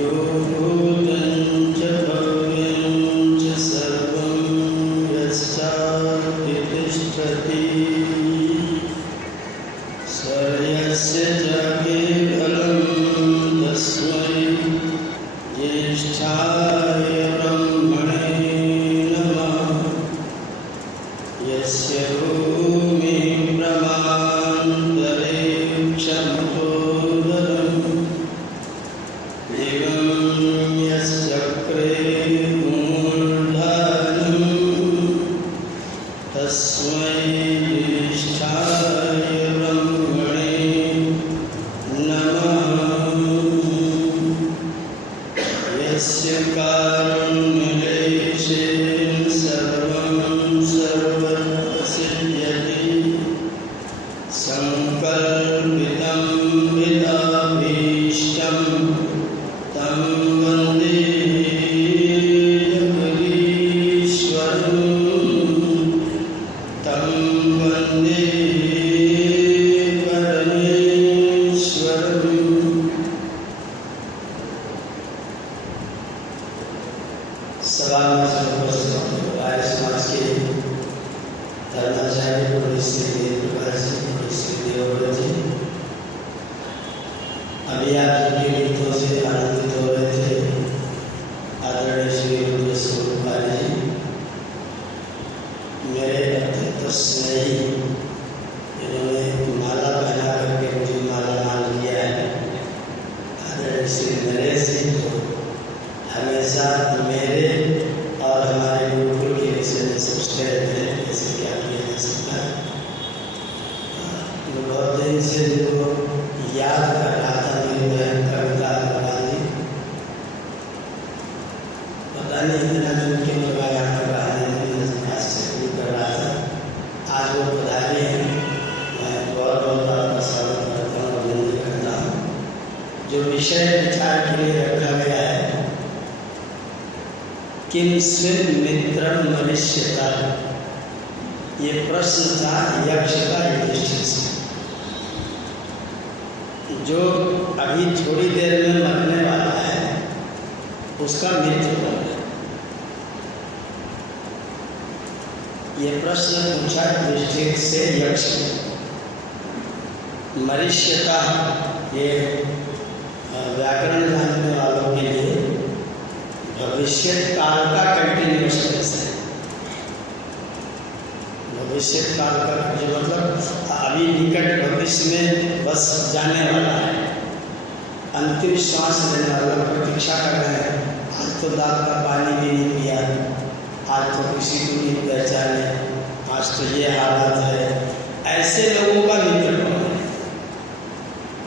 यो भूतं च भव्यं च सर्वं यच्चापि तिष्ठति सर्वस्य च केवलं तस्मै ज्येष्ठाय ब्रह्मणे नमः। यस्य भूमिः प्रमान्तरिक्षमुदरम् दिवं यश्चक्रे मूर्धन्यं तस्मै ज्येष्ठाय ब्रह्मणे नमः। यस्य कारुण्यलेशेन सर्वं सर्वत्र सिद्ध्यति संकल्पितं विदाभीष्टं तं वन्दे जगदीश्वरं तं वन्दे परमेश्वरम्। सभा में उपस्थित आर्य समाज के धर्माचार्य पुरोहित श्री प्रकाश जी, पुरोहित श्री देवव्रत जी, अभी आप जिनके गीतों से आनंदित हो रहे थे, आदरणीय श्री रुद्र स्वरूप जी, मेरे अत्यंत स्नेही, इन्होंने माला पहना करके मुझे माला मान लिया है, आदरणीय श्री नरेश जी, तो हमेशा मेरे और हमारे गुरुकुल के विषय में सोचते रहते हैं कैसे क्या किया जा सकता है। बहुत दिन से इनको याद कर रहा था मेरी बहन कविता गांधी, पता नहीं इतना दिन क्यों लगा यहाँ पर आने में, शुरू कर रहा था। आज वो पधारे हैं, मैं बहुत बहुत आपका स्वागत करता हूँ, अभिनंदन करता हूँ। जो विषय विचार के लिए रखा गया है, किंचित् मित्रं मनुष्यता, ये प्रश्न था यक्ष का युधिष्ठिर से, जो अभी थोड़ी देर में मरने वाला है उसका मित्र कौन है। ये प्रश्न पूछा युधिष्ठिर से यक्ष ने। मनुष्यता ये व्याकरण जानने वालों के लिए भविष्य काल का कंटिन्यूअस टेंस है। भविष्य काल का जो मतलब अभी निकट भविष्य में बस जाने वाला है, अंतिम श्वास लेने वाला, प्रतीक्षा कर रहे हैं। आज तो दाल का पानी भी नहीं पिया, आज तो किसी को नहीं पहचाने, आज तो ये हालत है। ऐसे लोगों का मित्र कौन है?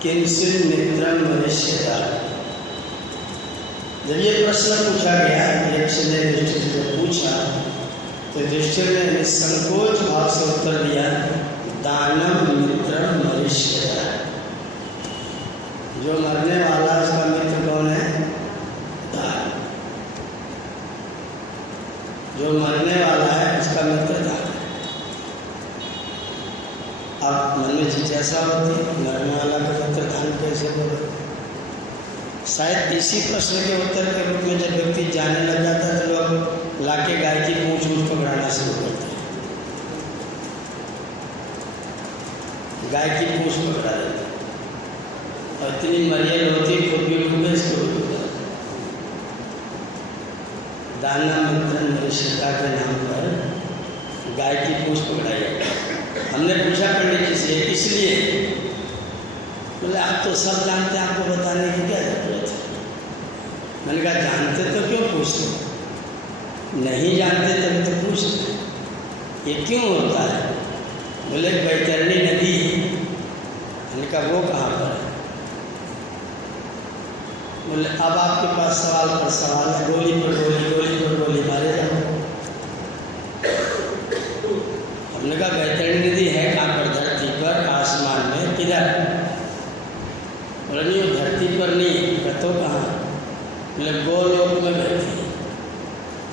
किंचित् मित्रं मनुष्यता। जब ये प्रश्न पूछा गया, यक्ष ने युधिष्ठिर से पूछा, तो युधिष्ठिर ने निसंकोच भाव से उत्तर दिया, दानम मित्रम मनुष्यता। जो मरने वाला उसका मित्र कौन है? दान। जो मरने वाला है उसका मित्र दान। अब मन में जिज्ञासा होती, मरने वाला का मित्र दान कैसे बोले? शायद इसी प्रश्न के उत्तर के रूप में जब व्यक्ति जाने लग जाता है तो लोग लाके गाय की पूंछ पकड़ाना शुरू करते हैं, गाय की पूंछ पकड़ा देते हैं, और इतनी मरियल होती खुद भी डूबे इसको भी डूबा। दाना मित्रं मनुष्यता के नाम पर गाय की पूंछ पकड़ाई जाती है। हमने पूछा पंडित जी से, इसलिए बोले आप तो सब जानते हैं, आपको बताने की क्या जरूरत है। मैंने कहा जानते तो क्यों पूछते, नहीं जानते तभी तो पूछते, ये क्यों होता है? बोले बैतरणी नदी है। मैंने कहा वो कहाँ पर है? बोले अब आपके पास सवाल पर सवाल है, गोली पर गोली, गोली पर गोली मारे जाओ। हमने कहा बैतरणी नदी है कहाँ पर? धरती पर, आसमान में, किधर? बोले नहीं वो धरती पर नहीं, तो कहाँ? बोले गोलोक में बैठी है।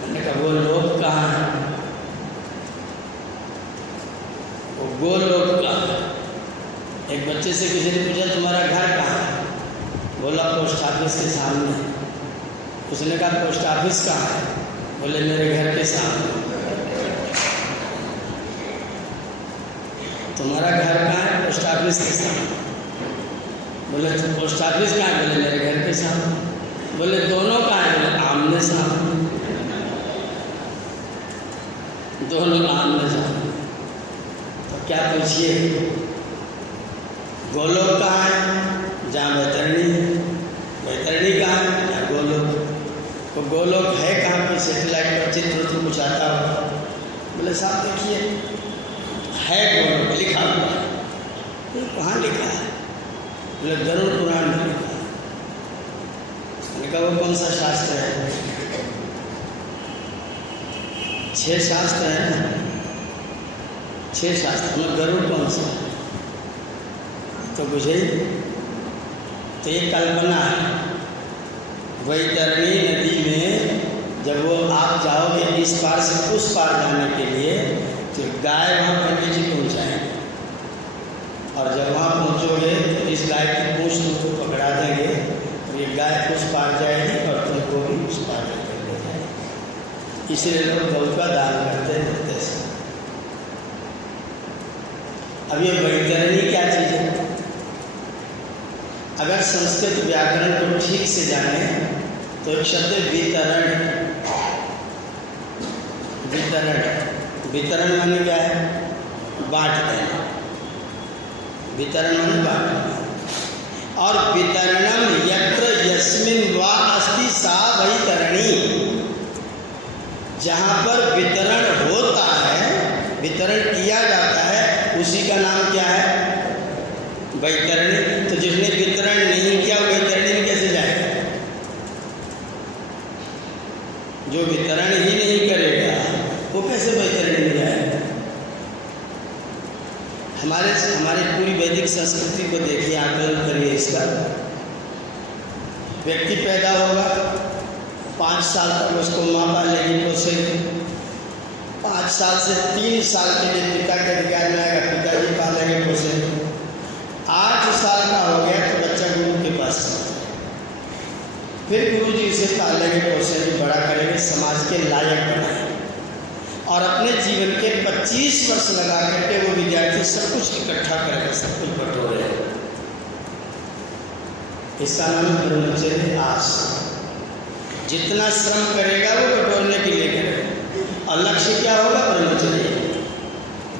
मैंने कहा वो लोक कहाँ है? वो गोलोक कहाँ है? एक बच्चे से किसी ने पूछा तुम्हारा घर कहाँ है? बोला पोस्ट ऑफिस के सामने। उसने कहा पोस्ट ऑफिस कहाँ है? बोले मेरे घर के सामने। तुम्हारा घर कहाँ है? पोस्ट ऑफिस के सामने। बोले तो पोस्ट ऑफिस कहाँ है? बोले मेरे घर के सामने। बोले दोनों कहाँ है? बोले आमने सामने, दोनों आमने सामने। तो क्या पूछिए, गोलोक कहाँ है? जहाँ बैतरणी है। बैतरणी कहाँ है? जहाँ गोलोक। तो गोलोक है कहाँ पर? सेटेलाइट पर चित्र तो कुछ आता हो? बोले साहब देखिए है गोलोक लिखा हुआ है। तो कहाँ लिखा है? बोले गरुड़ पुराण में लिखा है। मैंने कहा वो कौन सा शास्त्र है? 6 शास्त्र है ना, 6 शास्त्र में गरुड़ कौन सा है? तो बुझे तो ये कल्पना है। वैतरणी नदी में जब वो आप जाओगे इस पार से उस पार जाने के लिए, तो गाय वहाँ पंडित जी पहुँचाएंगे, और जब वहाँ पहुँचोगे तो इस गाय की पूँछ तुमको पकड़ा देंगे, और ये गाय उस पार जाएगी और तुमको भी उस पार लेकर ले जाएगी। इसलिए लोग गौ का दान करते रहते हैं। अब ये वैतरणी क्या चीज़ है? अगर संस्कृत व्याकरण को ठीक से जाने तो एक शब्द है वितरण। वितरण, वितरण माने क्या है? बांट देना। वितरण माने बांट देना। और वितरणम यत्र यस्मिन वा अस्ति सा वैतरणी। जहाँ पर वितरण होता है, वितरण किया जाता है, उसी का नाम क्या है? वैतरणी। तो जिसने वितरण नहीं किया वैतरणी में कैसे जाएगा? जो वितरण ही नहीं करेगा वो कैसे वैतरणी में जाएगा? हमारे पूरी वैदिक संस्कृति को देखिए, आकलन करिए इसका। व्यक्ति पैदा होगा, 5 साल तक उसको माँ पालेगी पोसेगी। 5 साल से 3 साल के लिए पिता के अधिकार में आएगा, पिताजी पालेंगे पोसेंगे। 8 साल का हो गया तो बच्चा गुरु के पास जाता है। फिर गुरु जी उसे पालेंगे पोसेंगे, बड़ा करेंगे, समाज के लायक बनाएंगे, और अपने जीवन के 25 वर्ष लगा करके वो विद्यार्थी सब कुछ इकट्ठा करके सब कुछ बटोरे। इसका नाम ब्रह्मचर्य आश्रम। जितना श्रम करेगा वो बटोरने के लिए करेगा, और लक्ष्य क्या होगा? ब्रह्मचर्य।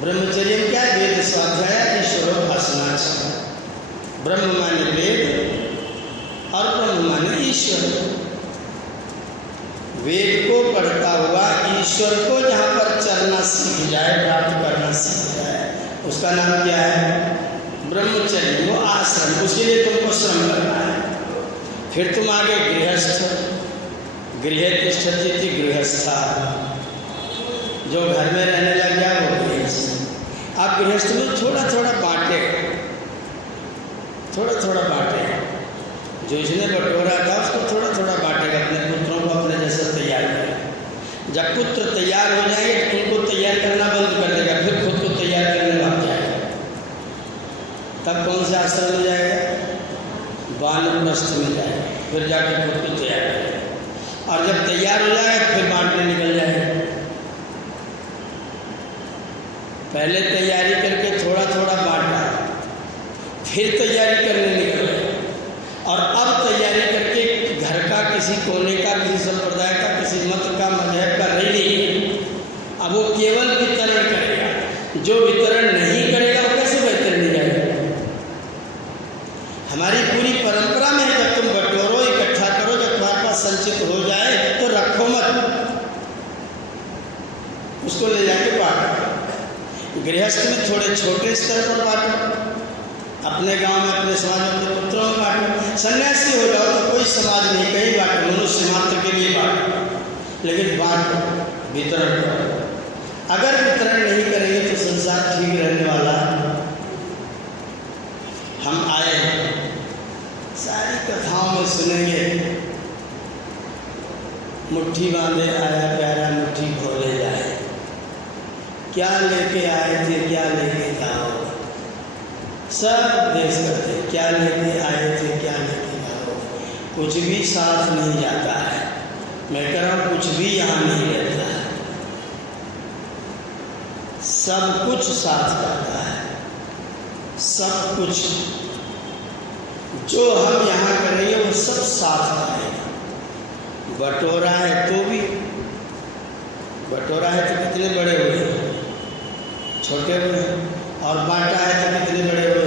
ब्रह्मचर्य क्या? वेद स्वाध्याय ईश्वरोपासना। ब्रह्म माने वेद और ब्रह्म माने ईश्वर। वेद को पढ़ता हुआ ईश्वर को जहाँ पर चलना सीख जाए, प्राप्त करना सीख जाए, उसका नाम क्या है? ब्रह्मचर्य। वो आश्रम, उसके लिए तुमको श्रम करना है। फिर तुम आगे गृहस्थ, गृह तिष्ठति गृहस्था, जो घर में रहने लग गया वो गृहस्थ। आप गृहस्थ में थोड़ा थोड़ा बांटे, थोड़ा थोड़ा बांटे। जो इसने बटोरा था उसको थोड़ा थोड़ा बांटेगा, अपने पुत्रों को अपने जैसा तैयार करेगा। जब पुत्र तैयार हो जाएंगे तो उनको तैयार करना बंद कर देगा, फिर खुद को तैयार करने लग जाएगा। तब कौन से आश्रम में जाएगा? वानप्रस्थ में जाएगा, फिर जाके खुद को तैयार करेगा। और जब तैयार हो जाएगा फिर बांटने निकल जाएगा। पहले तैयारी करके थोड़ा थोड़ा बांटा, फिर तैयारी करने निकल गए, और अब तैयारी करके घर का किसी कोने का, किसी संप्रदाय का, किसी मत का, मजहब का नहीं, अब वो केवल वितरण करेगा। जो वितरण नहीं करेगा वो कैसे वैतरणी जाएगा? हमारी पूरी परंपरा में है, जब तुम बटोरो, इकट्ठा करो, जब तुम्हारे पास संचित हो जाए तो रखो मत, उसको ले जाके बांटो। गृहस्थ में थोड़े छोटे स्तर पर बांटो, अपने गांव में, अपने समाज में, अपने पुत्रों में बांटो। सन्यासी हो जाओ तो कोई समाज नहीं, कहीं बांटो, मनुष्य मात्र के लिए बांटो, लेकिन बांटो, वितरण करो। अगर वितरण नहीं करेंगे तो संसार ठीक रहने वाला। हम आए सारी कथाओं में सुनेंगे, मुट्ठी बांधे आया प्यारा मुट्ठी खोले जाए, क्या लेके आए थे क्या लेके जाओ, सब देश करते क्या लेके आए थे क्या लेके जाओ, कुछ भी साथ नहीं जाता है। मैं कह रहा हूँ कुछ भी यहाँ नहीं रहता है, सब कुछ साथ रहता है। सब कुछ जो हम यहाँ करेंगे वो सब साथ रहेगा। बटोरा है तो भी, बटोरा है तो कितने बड़े हुए, छोटे हुए, और बांटा है तो कितने बड़े हुए,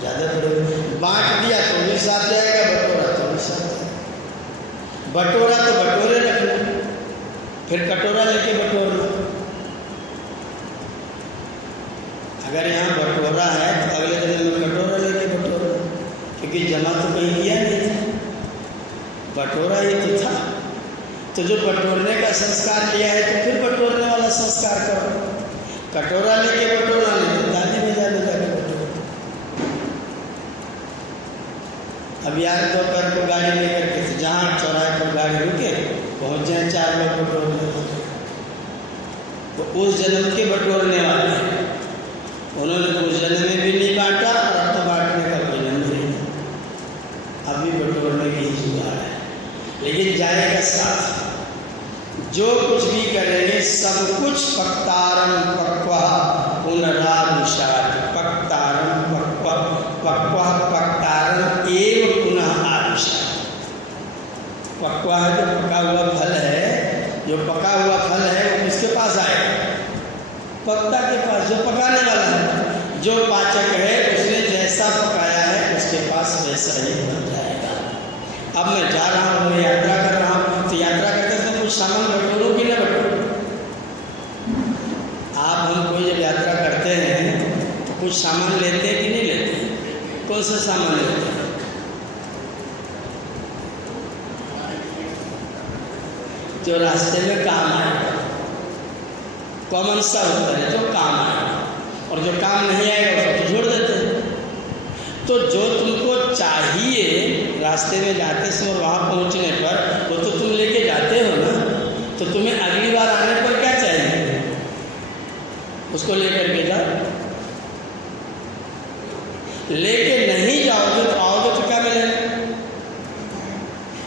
ज़्यादा बड़े हुए। बांट दिया तो भी साथ जाएगा, बटोरा तो भी साथ जाएगा। बटोरा तो बटोरे रख लो, फिर कटोरा लेके बटोर लो। अगर यहाँ बटोरा है तो अगले दिन में कटोरा लेके बटोरो, क्योंकि जमा तो कहीं किया नहीं था, बटोरा ही तो था। तो जो बटोरने का संस्कार लिया है तो फिर बटोरने वाला संस्कार करो। कटोरा लेके बटोरा नहीं तो ताली बजा बजा के बटोरो। अब यार दोपहर को गाड़ी लेकर के जहाँ चौराहे पर गाड़ी रुके पहुँच जाए, 4 लोग बटोरने वाले, तो उस जन्म के बटोरने वाले उन्होंने उस जन्म में भी नहीं बांटा और अब तो बांटने का कोई जन्म नहीं, अभी बटोरने की जुगाड़ है। लेकिन जाएगा साथ, जो कुछ भी करेंगे सब कुछ पक्तारम पक्वा पुनराविशाद, पक्तारम पक्वा पक्वा पक्तारम एव पुनः आविशाद। पक्वा है जो पका हुआ फल है, जो पका हुआ फल है वो किसके पास आएगा, पक्ता के पास, जो पकाने वाला है, जो पाचक है उसने जैसा पकाया है उसके पास वैसा ही बन जाएगा। अब मैं जा रहा हूँ, मैं यात्रा कर रहा हूँ, तो यात्रा करते समय कुछ सामान बटोरूँ कि न बटोरूँ। आप हम कोई जब यात्रा करते हैं तो कुछ सामान लेते हैं कि नहीं लेते, कौन सा सामान लेते हैं, जो रास्ते में काम आएगा, कॉमन सा उत्तर है, जो काम आएगा, और जो काम नहीं आएगा उसको तो छोड़ देते हैं। तो जो तुमको चाहिए रास्ते में जाते समय और वहाँ पहुँचने पर वो तो तुम लेके जाते हो ना, तो तुम्हें अगली बार आने पर क्या चाहिए, उसको लेकर के जाओ। लेके नहीं जाओगे तो आओगे तो क्या मिलेगा,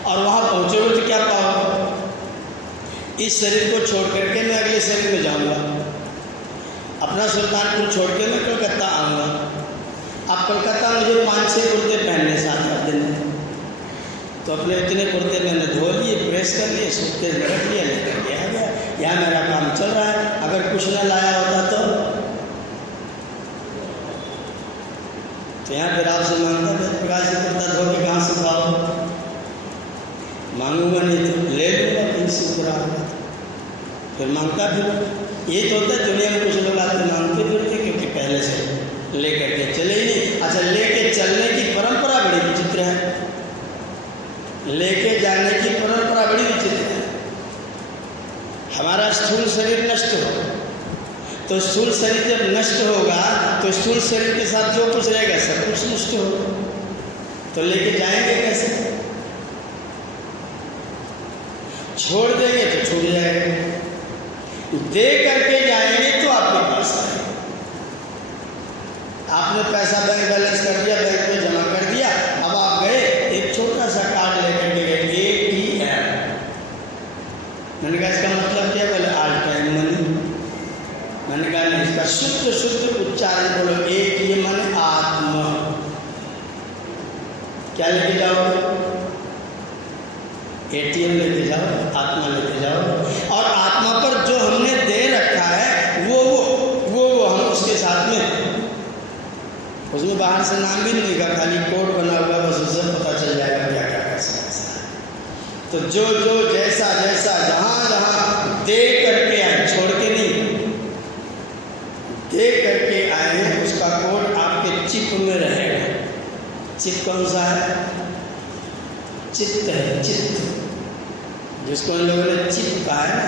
और वहाँ पहुँचोगे तो क्या पाओगे। इस शरीर को छोड़ करके मैं अगले शरीर में जाऊंगा, अपना सुल्तानपुर छोड़ के मैं कलकत्ता आऊँगा। अब कलकत्ता मुझे 5-6 कुर्ते पहनने 7-8 दिन में, तो अपने इतने कुर्ते मैंने धो लिए, प्रेस कर लिए, सूटकेस में रख लिया, लेकर के आ गया। यहाँ मेरा काम चल रहा है, अगर कुछ न लाया होता तो यहाँ फिर आपसे मांगता था, प्रकाश से कुर्ता धो के कहाँ से खाओ, मांगूंगा नहीं तो ले लूँगा कहीं से पूरा होगा, फिर मांगता फिर। ये तो होता है दुनिया में, कुछ लोग आते मांगते फिरते क्योंकि पहले से लेकर के चले ही नहीं। अच्छा, लेके चलने की परंपरा बड़ी विचित्र है, लेके जाने की परंपरा बड़ी विचित्र है। हमारा स्थूल शरीर नष्ट हो, तो स्थूल शरीर जब नष्ट होगा तो स्थूल शरीर के साथ जो कुछ रहेगा सब कुछ नष्ट होगा, तो लेके जाएंगे कैसे, छोड़ देंगे तो छूट जाएगा, दे करके जाएंगे तो आपके पास आएगा। आपने पैसा बैंक बैलेंस कर दिया, बैंक में जमा कर दिया, अब आप गए एक छोटा सा कार्ड लेकर के गए, ATM। मैंने कहा इसका मतलब क्या, बोले ऑल टाइम मनी। मैंने कहा नहीं, इसका शुद्ध शुद्ध उच्चारण बोलो, ATM माने आत्मा। क्या लेके जाओगे, ATM लेके जाओ, आत्मा लेके जाओ, और आत्मा पर जो हमने दे रखा है वो हम उसके साथ में, उसमें बाहर से नाम भी नहीं लिखा, खाली कोड बना हुआ, बस उससे पता चल जाएगा क्या क्या कैसा कैसा है। तो जो जो जैसा जैसा जहाँ जहाँ दे करके आए, छोड़ के नहीं, दे करके आए हैं, उसका कोड आपके चिप में रहेगा। चिप कौन सा है, चित्त है, चित्त, जिसको इन लोगों ने चित्त कहा है ना,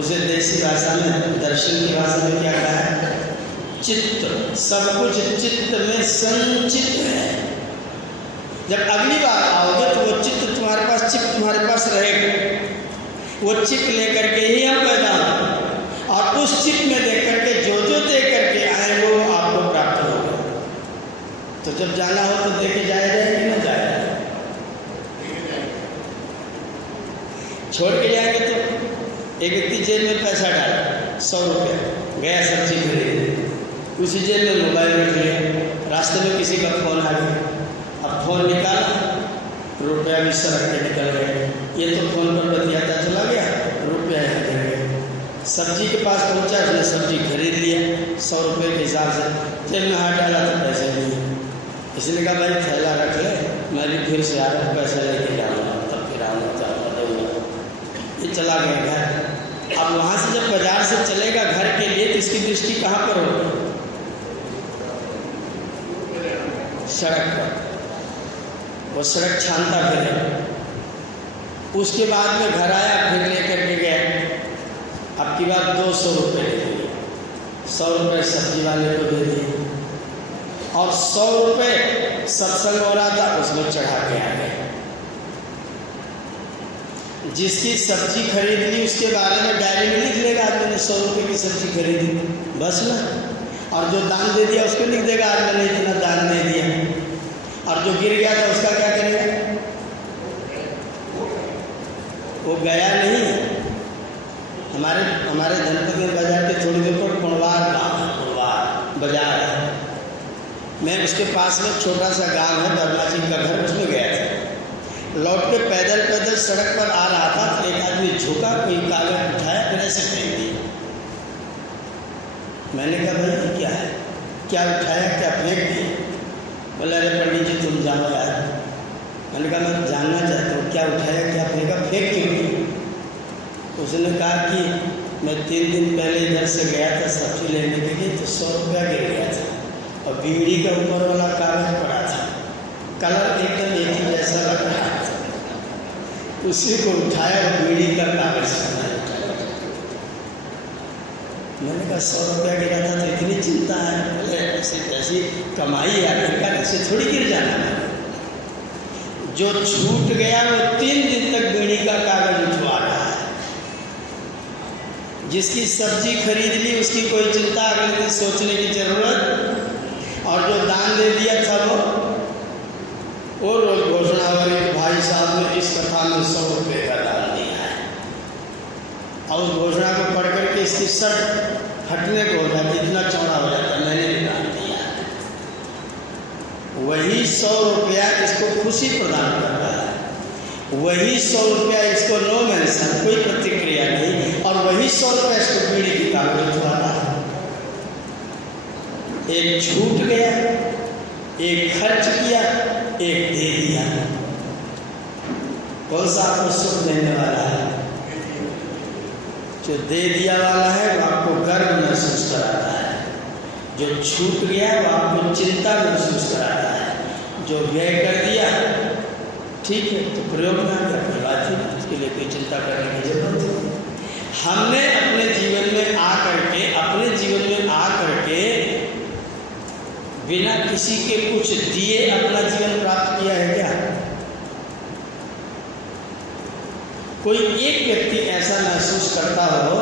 उसे देसी भाषा में, दर्शन की भाषा में क्या कहा है, चित्त। सब कुछ चित्त में संचित है। जब अगली बार आओगे तो वो चित्त तुम्हारे पास, चिप तुम्हारे पास रहेगा, वो चिप लेकर के ही हम पैदा होंगे, और उस चिप में देख करके जो जो दे करके आए वो आपको प्राप्त होगा। तो जब जाना हो तो देके जाया जाए कि ना जाया जाए, छोड़ के जाएंगे तो एक व्यक्ति जेब में पैसा डाला 100 रुपया, गया सब्जी खरीदने, उसी जेब में मोबाइल रख लिया, रास्ते में किसी का फ़ोन आ गया, अब फ़ोन निकाला, रुपया भी सड़क के निकल गए, ये तो फ़ोन पर बतियाता चला गया, रुपया यहाँ गिर गया। सब्जी के पास पहुँचा, उसने सब्जी खरीद लिया 100 रुपये के हिसाब से, जेब में हाथ डाला तो पैसे नहीं, इसलिए कहा भाई थैला रख ले, मैं भी फिर से आकर पैसा लेके जाऊँगा, तब फिर आऊँगा तो दूँगा। ये चला गया घर। अब वहाँ से जब बाजार से चलेगा घर के लिए तो इसकी दृष्टि कहाँ पर होगी? सड़क पर। वो सड़क छानता फिरे। उसके बाद में घर आया, फिर लेकर के गया, अब की बात 200 रुपये दे दिए, 100 रुपये सब्जी वाले को दे दिए और 100 रुपये सत्संग हो रहा था उसमें चढ़ा के आ गए। जिसकी सब्जी खरीद ली उसके बारे में डायरी में लिख लेगा आज मैंने 100 रुपये की सब्जी खरीदी, बस ना। और जो दान दे दिया उसको लिख देगा आज मैंने इतना दान दे दिया। और जो गिर गया था उसका क्या करेगा? वो गया नहीं। हमारे जनपद में बाजार के थोड़ी दूर पर पुणवार गाँव है, पुणवार बाजार है। मैं उसके पास में छोटा सा गांव है, वर्मा जी का घर, उसमें गया था। लौट के पैदल सड़क पर आ रहा था तो एक आदमी झुका, कोई कागज उठाया, फिर ऐसे फेंक दिया। मैंने कहा भाई ये क्या है, क्या उठाया, क्या फेंक दिया? बोला अरे पंडित जी तुम जाओ यार। मैंने कहा मैं जानना चाहता हूँ क्या उठाया, क्या फेंका, फेंक क्यों दिया? उसने कहा कि मैं 3 दिन पहले इधर से गया था सब्जी लेने के लिए तो 100 रुपया गिर गया था और बीड़ी का ऊपर वाला कागज पड़ा था, कलर एकदम एक ही जैसा लग रहा था, उसी को उठाया और बीड़ी का कागज बनाया। मैंने कहा 100 रुपया गिरा था तो इतनी चिंता है? बोले ऐसी कमाई है आखिरकार, ऐसे थोड़ी गिर जाना है। जो छूट गया वो 3 दिन तक बीड़ी का कागज उठवा रहा है। जिसकी सब्जी खरीद ली उसकी कोई चिंता अगले दिन सोचने की जरूरत, और जो दान दे दिया था वो रोज घोषणा हो रही भाई साहब ने इस कथा में 100 रुपये का दान दिया है, और उस घोषणा को पढ़ करके इसकी शर्ट हटने को हो जाती, इतना चौड़ा हो जाता, मैंने भी दान दिया। वही 100 रुपया इसको खुशी प्रदान कर रहा है, वही 100 रुपया इसको नो मेंशन, कोई प्रतिक्रिया नहीं, और वही 100 रुपया इसको बीड़ी की कागज उठवा रहा है। एक छूट गया, एक खर्च किया, एक दे दिया। कौन सा आपको सुख देने वाला है? जो दे दिया वाला है वो आपको गर्व महसूस कराता है, जो छूट गया वो आपको चिंता महसूस कराता है। जो व्यय कर दिया ठीक है तो प्रयोग ना करने बात है, उसके लिए कोई चिंता करने की जरूरत नहीं। हमने अपने जीवन में आ करके बिना किसी के कुछ दिए अपना जीवन प्राप्त किया है क्या? कोई एक व्यक्ति ऐसा महसूस करता हो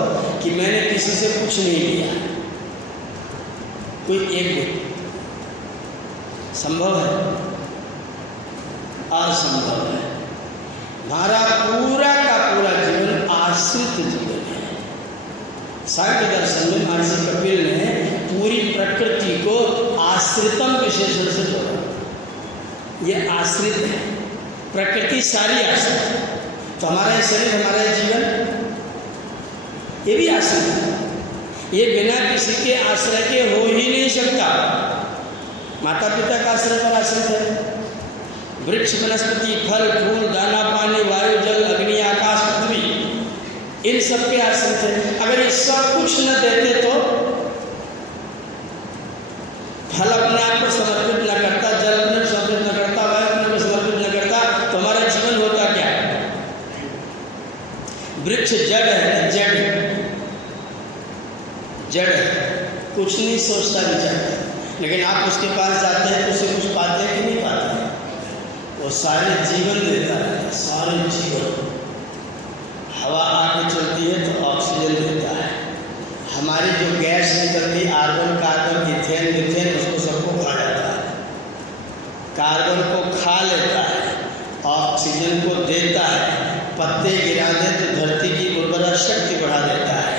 कि मैंने किसी से कुछ नहीं लिया? कोई एक व्यक्ति? संभव है? असंभव है। हमारा पूरा का पूरा जीवन आश्रित जीवन है। सांख्य दर्शन में महर्षि कपिल ने पूरी प्रकृति को आश्रितम विशेषण से जोड़ा। ये आश्रित है, प्रकृति सारी आश्रित है। तो हमारा शरीर, हमारा जीवन, ये भी आश्रित है। ये बिना किसी के आश्रय के हो ही नहीं सकता। माता पिता का आश्रय पर आश्रित है, वृक्ष वनस्पति फल फूल दाना पानी वायु जल अग्नि आकाश पृथ्वी, इन सब के आश्रित है। अगर ये सब कुछ न देते तो फल अपने आप को समर्पित न करता, जल अपने को समर्पित न करता, वायु अपने को समर्पित न करता, तो हमारा जीवन होता क्या? वृक्ष जड़ है, जड़ है, कुछ नहीं सोचता विचारता, लेकिन आप उसके पास जाते हैं तो उसे कुछ पाते हैं कि नहीं पाते हैं? वो सारे जीवन देता है, सारे जीवन। हवा आगे चलती है तो ऑक्सीजन देता है। हमारी जो गैस निकलती, आर्गन कार्बन इथेन मिथेन, उसको सबको खा जाता है, कार्बन को खा लेता है, ऑक्सीजन को देता है, पत्ते गिरा दे तो धरती की उर्वरा शक्ति बढ़ा देता है,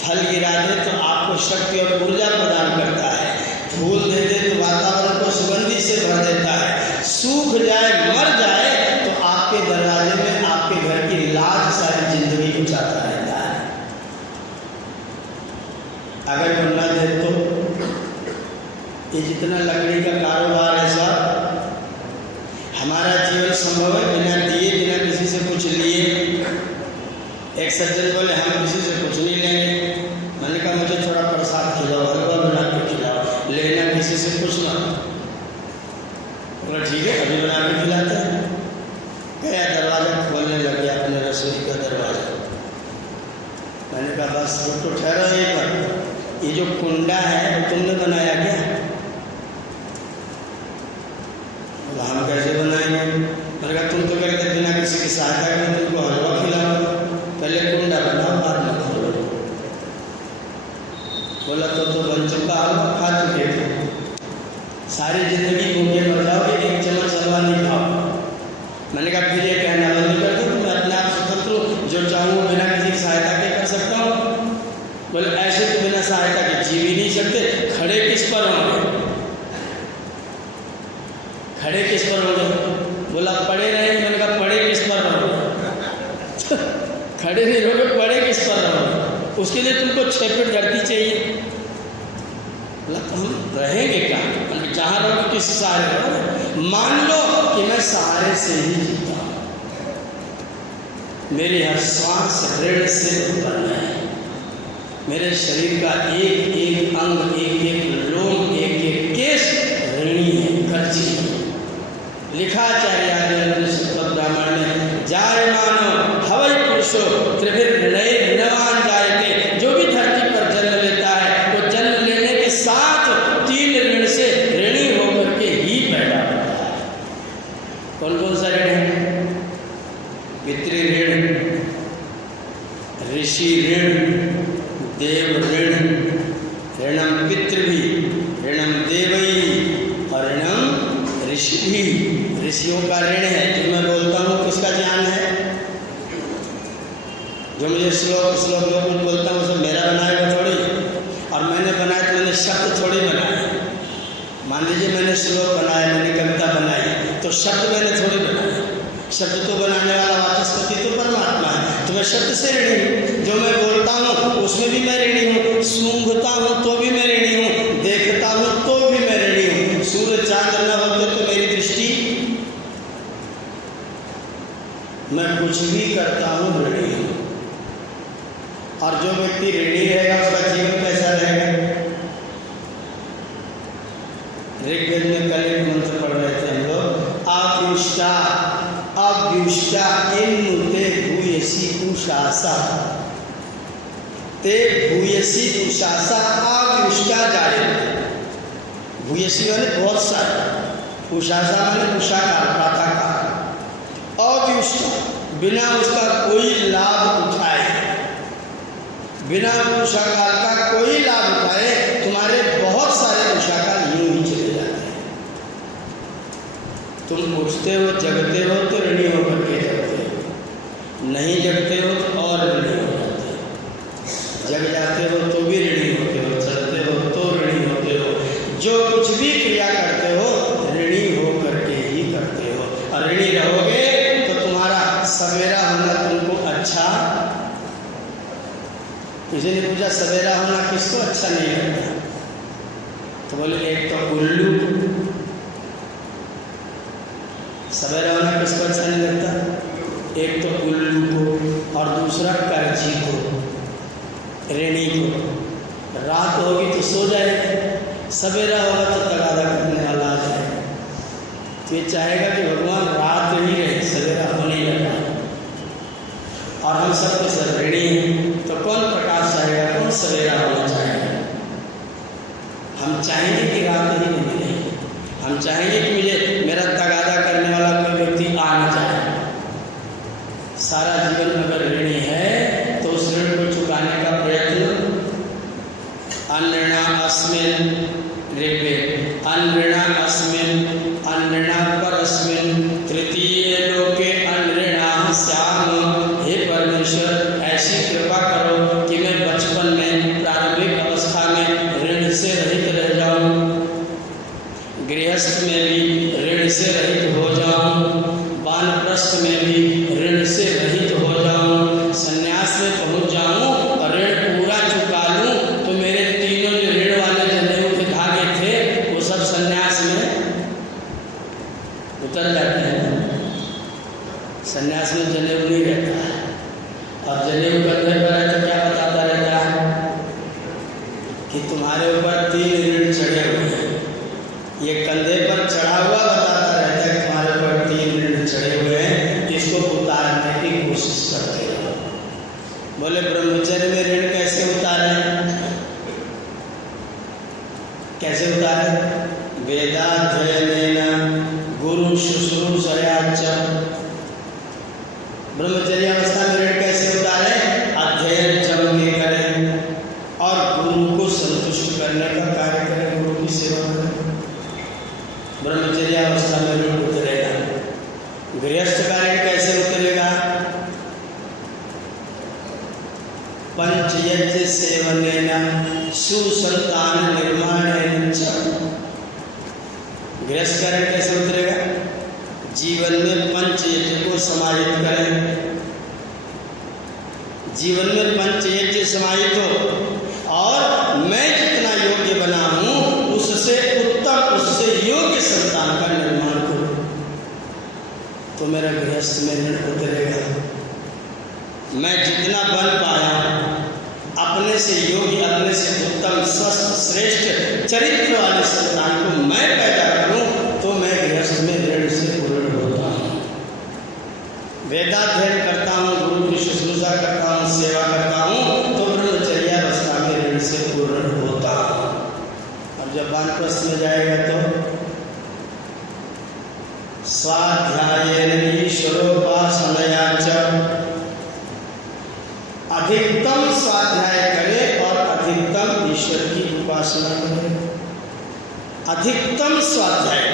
फल गिरा दे तो आपको शक्ति और ऊर्जा प्रदान करता है, फूल दे दे तो वातावरण को सुगंधि से भर देता है, सूख जाए मर जाए तो आपके दरवाजे में आपके घर की लाज सारी जिंदगी बचाता रहता है। अगर वो न दे तो ये जितना लकड़ी का कारोबार है साहब, हमारा जीवन संभव है बिना दिए बिना किसी से कुछ लिए। एक सज्जन बोले हम किसी से कुछ नहीं लेंगे। मैंने कहा मुझे थोड़ा प्रसाद खिलाओ, हलवा बना के खिलाओ, लेना किसी से कुछ ना। बोला ठीक है अभी बना के खिलाते हैं। गया दरवाज़ा खोलने लग गया, अपने रसोई का दरवाज़ा। मैंने कहा बस तो ठहरा एक बार, ये जो कुंडा है वो तुमने बनाया क्या? हम कैसे बनाएंगे? मैंने कहा तुम तो कहते बिना किसी की सहायता के तुमको हलवा खिलाओ, पहले कुंडा बनाओ बाद में खोलो। बोला तो बन चुका हलवा, खा चुके थे, सारी जिंदगी भूखे मर जाओगे, एक चम्मच हलवा नहीं खाओ। मैंने कहा फिर ये कहना बंद कर दो, मैं अपने आप स्वतंत्र हूँ, जो चाहूँ बिना किसी की सहायता के कर सकता हूँ। बोले ऐसे तो बिना सहायता के जी भी नहीं सकते, खड़े किस पर होंगे? खड़े किस पर होंगे? बोला पड़े रहेंगे। मैंने कहा पड़े किस पर रहोगे? खड़े नहीं रहोगे, पड़े किस पर रहोगे? उसके लिए तुमको 6 फीट धरती चाहिए। बोला तो हम रहेंगे क्या? मतलब जहाँ रहोगे किस सहारे रहोगे? मान लो कि मैं सहारे से ही जीता हूँ, मेरी हर श्वास ऋण से उत्पन्न है, मेरे शरीर का एक एक अंग, एक एक लोम, एक एक केश ऋणी है, कर्जी है। लिखा आचार्य ब्राह्मण में, जायमानो हवै पुरुषो त्रिभिर्नये नवान जायते। जो भी धरती पर जन्म लेता है वो जन्म लेने के साथ 3 ऋण से ऋणी होकर के ही पैदा होता है। कौन कौन सा ऋण है? पितृ ऋण, ऋषि ऋण, देव ऋण, ऋणम पितृभि, ऋणम देवई और ऋणम ऋषि। ऋषियों का ऋण है। जो मैं बोलता हूँ किसका ज्ञान है? जो मुझे श्लोक जो कुछ बोलता हूँ सब मेरा बनाया हुआ थोड़ी, और मैंने बनाया तो मैंने शब्द थोड़ी बनाए। मान लीजिए मैंने श्लोक बनाया, मैंने कविता बनाई, तो शब्द मैंने थोड़ी बनाए। शब्द तो बनाने वाला वाचस्पति तो परमात्मा है, तो मैं शब्द से ऋणी हूँ। जो मैं बोलता हूँ उसमें भी मैं ऋणी हूँ, सूंघता हूँ तो भी मैं ऋणी हूँ, देखता हूँ तो भी मैं ऋणी हूँ। सूर्य चांद न होते तो मेरी दृष्टि, मैं कुछ भी करता हूँ ऋणी हूँ। और जो व्यक्ति ऋणी रहेगा उसका जीवन कैसा रहेगा? ऋग्वेद में कल एक मंत्र पढ़ रहे थे हम लोग, अव्युष्टा अव्युष्टा इन्नुते भूयसी उषासा, ते भूयसी उषासा अव्युष्टा जायते। भूयसी वाले बहुत सारे, उषासा वाले उषा काल, प्रातः काल। अव्युष्टा बिना उसका कोई लाभ उठाए, बिना उषा काल का कोई लाभ उठाए तुम्हारे बहुत सारे उषा काल यूं ही चले जाते हैं। तुम उठते हो जगते हो तो ऋणी होकर के जगते हो, नहीं जगते हो तो और ऋणी हो जाते हो, जग जाते हो तो भी ऋणी होते हो, चलते हो तो ऋणी होते हो। जो कुछ भी क्रिया करते हो ऋणी हो करके ही करते हो, और ऋणी रहोगे तो तुम्हारा सवेरा होना तुमको अच्छा। किसी ने पूछा सवेरा होना किसको अच्छा नहीं लगता? तो बोले एक तो उल्लू, सवेरा होना किसको अच्छा नहीं लगता? एक तो उल्लू को, और दूसरा कर्जी को, ऋणी को। रात होगी तो सो जाएगा, सवेरा होगा तो तगादा करने वाला आ जाएगा। तो ये चाहेगा कि भगवान रात ही रहे, सवेरा होने लगा। और हम सबके सब ऋणी हैं, तो कौन प्रकाश चाहेगा, कौन सवेरा होना चाहेगा? हम चाहेंगे कि रात ही नहीं मिले, हम चाहेंगे कि मुझे मेरा तगादा करने वाला कोई व्यक्ति आ न जाए। सारा जीवन अगर ऋणी है तो उस ऋण को चुकाने का प्रयत्न। अनृणा अस्मिन् ऋग्वेद, अनृणा अस्मिन् अनृणा परस्मिन् तृतीये लोके अनृणा स्याम वानप्रस्थ में भी ऋण से रहित हो जाऊं, संन्यास में पहुंच जाऊं और ऋण पूरा चुका लूं, तो मेरे तीनों जो ऋण वाले जनेऊ के धागे थे वो सब संन्यास में उतर जाते हैं। संन्यास में जनेऊ नहीं रहता है, और जनेऊ कंधे पर है तो क्या बताता रहता है कि तुम्हारे ऊपर 3 ऋण चढ़े हुए हैं। ये कंधे पर चढ़ा हुआ बताता रहता है कि तुम्हारे ऊपर 3 ऋण चढ़े हुए हैं, इसको उतारने की कोशिश करते रहो। बोले ब्रह्मचर्य में ऋण कैसे उतारें? कैसे उतारें? वेदाध्ययनेन गुरु शुश्रूषया च। ब्रह्मचर्य अवस्था में ऋण कैसे उतारें? अध्ययन जम के करें और गुरु को संतुष्ट करने का कार्य करें, गुरु की सेवा करें। ब्रह्मचर्य अवस्था में ऋण उतरेगा। गृहस्थ का ऋण कैसे उतरेगा? पंचयज्ञ सेवनेन सुसंतान निर्माणेन च। गृहस्थ का ऋण कैसे उतरेगा? जीवन में पंचयज्ञ को समाहित करें। जीवन में पंचयज्ञ समाहित हो और मैं जितना योग्य बना हूं उससे उत्तम, उससे योग्य संतान का निर्माण करूं, तो मेरा गृहस्थ में ऋण उतरेगा। मैं जितना बन पाया अपने से योग्य, अपने से उत्तम, स्वस्थ, श्रेष्ठ चरित्र वाले संतान को मैं पैदा करूं, तो मैं गृहस्थ में ऋण से पूर्ण होता हूं। वेदाध्ययन करता हूं, गुरु की शुश्रूषा करता हूं, सेवा करता हूं, तो ब्रह्मचर्य अवस्था में ऋण से पूर्ण होता हूं। अब जब वानप्रस्थ में जाएगा तो स्वाध्यायेन ईश्वरोपासनया च। अधिकतम स्वाध्याय करे और अधिकतम ईश्वर की उपासना करे। अधिकतम स्वाध्याय,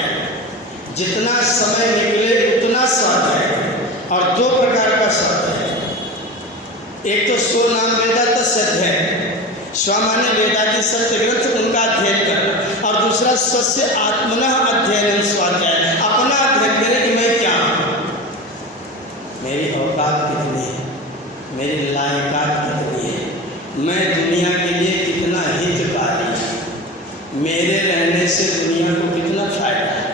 जितना समय निकले उतना स्वाध्याय। और 2 प्रकार का स्वाध्याय, एक तो सो नाम वेदा तस्याध्ययन, स्व माने वेदादि सत्य ग्रंथ उनका अध्ययन कर, और दूसरा स्वस्य आत्मनः अध्ययन स्वाध्याय, अपना अध्ययन करे कि मैं क्या हूँ, मेरी औकात कितनी है, मेरी लायकात कितनी है, मैं दुनिया के लिए कितना हितकारी, मेरे रहने से दुनिया को कितना फायदा है,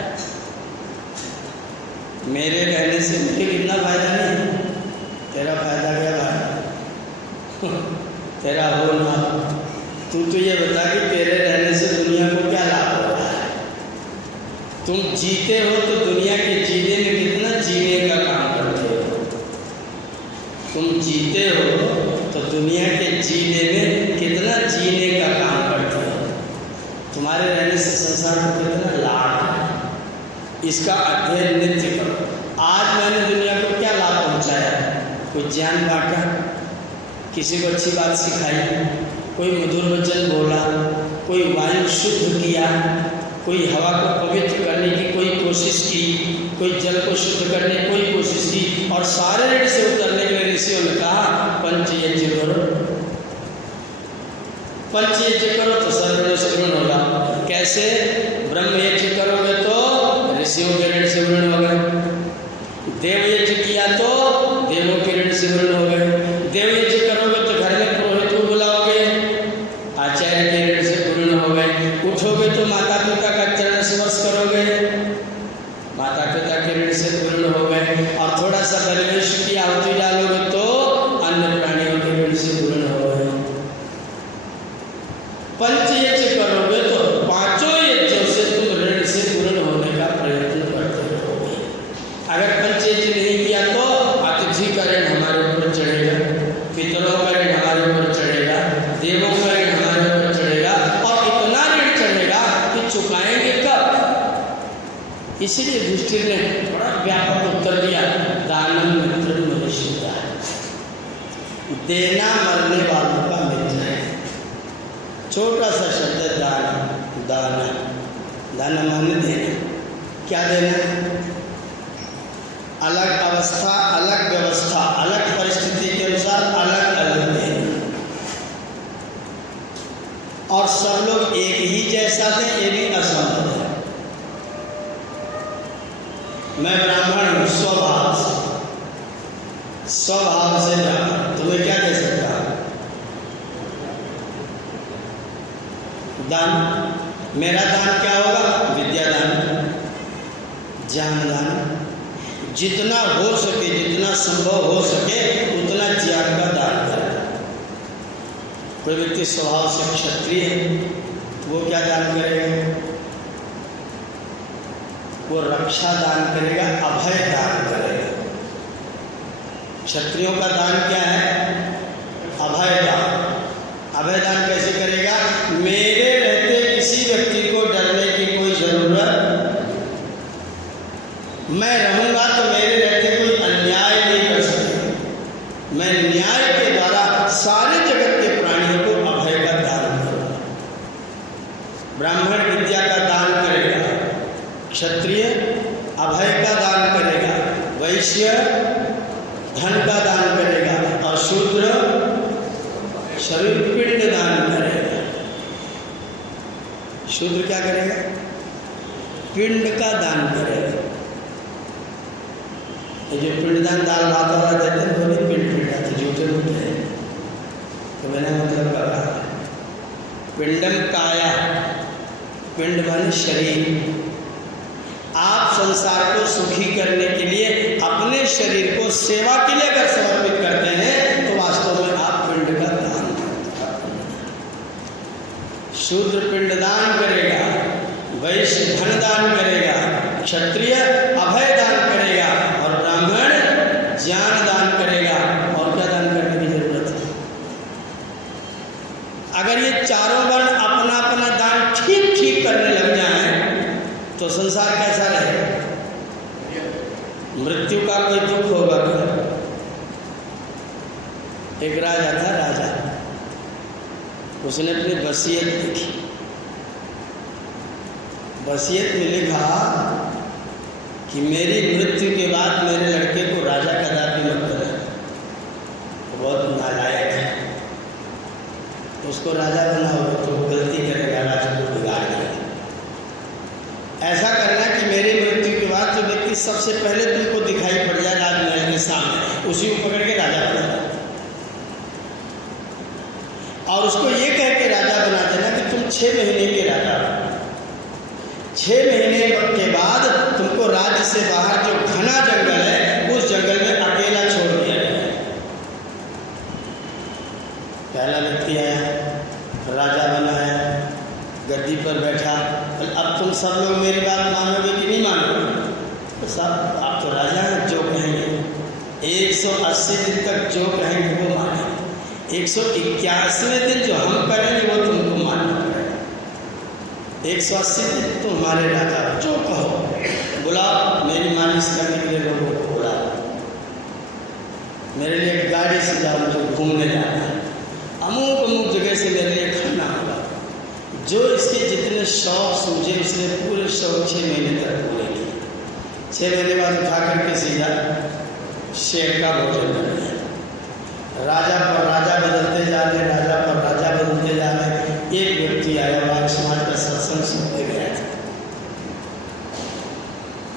मेरे रहने से मुझे कितना फायदा नहीं, तेरा फायदा क्या भाई तेरा हो ना, तू तो ये बता कि तेरे रहने से दुनिया को क्या लाभ हो रहा है। तुम जीते हो तो दुनिया के जीने में कितना जीने का काम करते हो। तुम जीते हो तो दुनिया के जीने में कितना जीने का काम करते हो। तुम्हारे रहने से संसार को कितना लाभ है, इसका अध्ययन नित्य करो। आज मैंने दुनिया को क्या लाभ पहुंचाया? कोई ज्ञान बांटा, किसी को अच्छी बात सिखाई, कोई मधुर वचन बोला, कोई वायु शुद्ध किया, कोई हवा को पवित्र करने की कोई कोशिश की, कोई जल को शुद्ध करने की कोई कोशिश की, और सारे ऋण से उतरने के लिए ऋषियों ने कहा पंचयज्ञ करो। पंचयज्ञ करो तो सब ऋणों से ऋण होगा। कैसे? ब्रह्म यज्ञ करोगे तो ऋषियों के ऋण से ऋण हो गए, देव यज्ञ किया तो देवों के ऋण से ऋण हो गए, देव यज्ञ करोगे तो घर में पुरोहित को बुलाओगे, आचार्य के ऋण से ऋण हो गए, उठोगे तो माता पिता का चरण स्पर्श करोगे, माता पिता के ऋण से ऋण हो गए, और थोड़ा सा परिवेश की आहुति डालोगे तो अन्य प्राणियों के ऋण से ऋण हो गए। पंचयज्ञ करोगे तो 5 यज्ञों से तुम ऋण से पूर्ण होने का प्रयत्न करते रहोगे। अगर पंचयज्ञ नहीं किया तो अतिथि का ऋण हमारे ऊपर चढ़ेगा, पितरों का ऋण हमारे ऊपर चढ़ेगा, देवों का ऋण हमारे ऊपर चढ़ेगा, और इतना ऋण चढ़ेगा कि चुकाएंगे कब? इसीलिए युधिष्ठिर ने बड़ा व्यापक उत्तर दिया, दानम मित्र मनुष्यता है, देना मरने वालों का मित्र है। छोटा सा शब्द है दान। दान दान माने देना। क्या देना? अलग अवस्था, अलग व्यवस्था, अलग परिस्थिति के अनुसार अलग अलग देना, और सब लोग एक ही जैसा दें ये भी असंभव है। मैं ब्राह्मण हूँ स्वभाव से, स्वभाव से ब्राह्मण, तुम्हें क्या कह सकता है? दान, मेरा दान क्या होगा? विद्या दान, ज्ञान दान, जितना हो सके, जितना संभव हो सके उतना ज्ञान का दान करें। कोई व्यक्ति स्वभाव से क्षत्रिय है तो वो क्या दान करेगा? वो रक्षा दान करेगा, अभय दान करेगा। क्षत्रियों का दान क्या है? अभय दान। अभय दान कैसे करेगा? मेरे रहते किसी व्यक्ति को डरने की कोई जरूरत, मैं रहूंगा तो मेरे रहते कोई अन्याय नहीं कर सकते। मैं न्याय के द्वारा सारे जगत के प्राणियों को अभय का दान करूंगा। ब्राह्मण विद्या का दान करेगा, क्षत्रिय अभय का दान करेगा, वैश्य धन का दान करेगा और शूद्र शरीर पिंड दान करेगा। शूद्र क्या करेगा? पिंड का दान करेगा। ये जो पिंडदान दाल भात वाला देते हैं वो नहीं पिंड आते, झूठे मूठे, तो मैंने मतलब क्या कहा? पिंडम काया, पिंड माने शरीर। आप संसार को सुखी करने के लिए अपने शरीर को सेवा के लिए अगर समर्पित करते हैं तो वास्तव में आप पिंड का दान करते हैं। शूद्र पिंडदान करेगा, वैश्य धन दान करेगा, क्षत्रिय अभय दान करेगा और ब्राह्मण ज्ञान दान करेगा। और क्या दान करने की जरूरत है? अगर ये चारों वर्ण अपना अपना दान ठीक ठीक करने लग जाएं तो संसार कैसा रहेगा? मृत्यु का कोई दुख होगा क्या? एक राजा था, राजा, उसने अपनी वसीयत लिखी। वसीयत में लिखा कि मेरी मृत्यु के बाद मेरे लड़के को राजा कदापि मत बनाना। तो बहुत नालायक है, उसको राजा बनाओगे तो गलती करेगा, राजा को बिगाड़ देगा। ऐसा करना कि मेरी मृत्यु के बाद जो व्यक्ति सबसे पहले तुमको दिखाई पड़ जाए राजमहल के सामने, उसी को पकड़ के राजा बना देना। और उसको ये कह के राजा बना देना कि तुम 6 महीने के राजा हो। 6 महीने के बाद तुमको राज्य से बाहर जो घना जंगल है उस जंगल में अकेला छोड़ दिया जाए। पहला व्यक्ति आया, राजा बनाया, गद्दी पर बैठा। अब तुम सब लोग मेरी बात मानोगे कि नहीं मानोगे? तो सब आप तो राजा हैं, जो कहेंगे 180 दिन तक जो कहेंगे वो मानेंगे। 181वें दिन जो हम करेंगे वो तुमको मानना पड़ेगा। 180 दिन तुम हमारे राजा, जो कहो। बुलाओ, मेरी मालिश करने के लिए लोगों को बुलाओ, मेरे लिए एक गाड़ी से जाओ, मुझे घूमने जाना है, अमुक अमुक जगह से मेरे लिए खाना होगा। जो इसके जितने शौक सूझे उसने पूरे शौक 6 महीने तक पूरे किए। 6 महीने बाद उठा करके सीधा शेर का भोजन कर दिया। राजा पर राजा बदलते जा रहे, राजा पर राजा बदलते जा रहे। एक व्यक्ति आया, वार समाज का सत्संग सुनते गया था।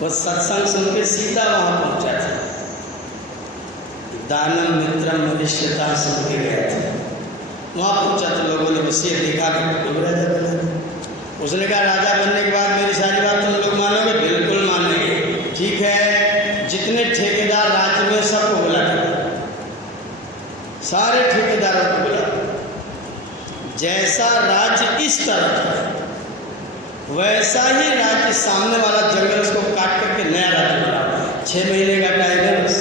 वह सत्संग सुन के सीधा वहां पहुंचा था। दानम मित्रम मनुष्यता सुन के गया था। वहाँ पहुंचा तो लोगों ने वसीयत दिखा कर राजा बना। उसने कहा राजा बनने के बाद मेरी सारी बात तुम लोग मानोगे? बिल्कुल मानेंगे। ठीक है, जितने ठेकेदार राज्य में सबको बुला कर, सारे ठेकेदारों को बुला। जैसा राज्य इस तरफ है वैसा ही राज्य सामने वाला जंगल उसको काट करके नया राज्य बना। 6 महीने का टाइम है बस।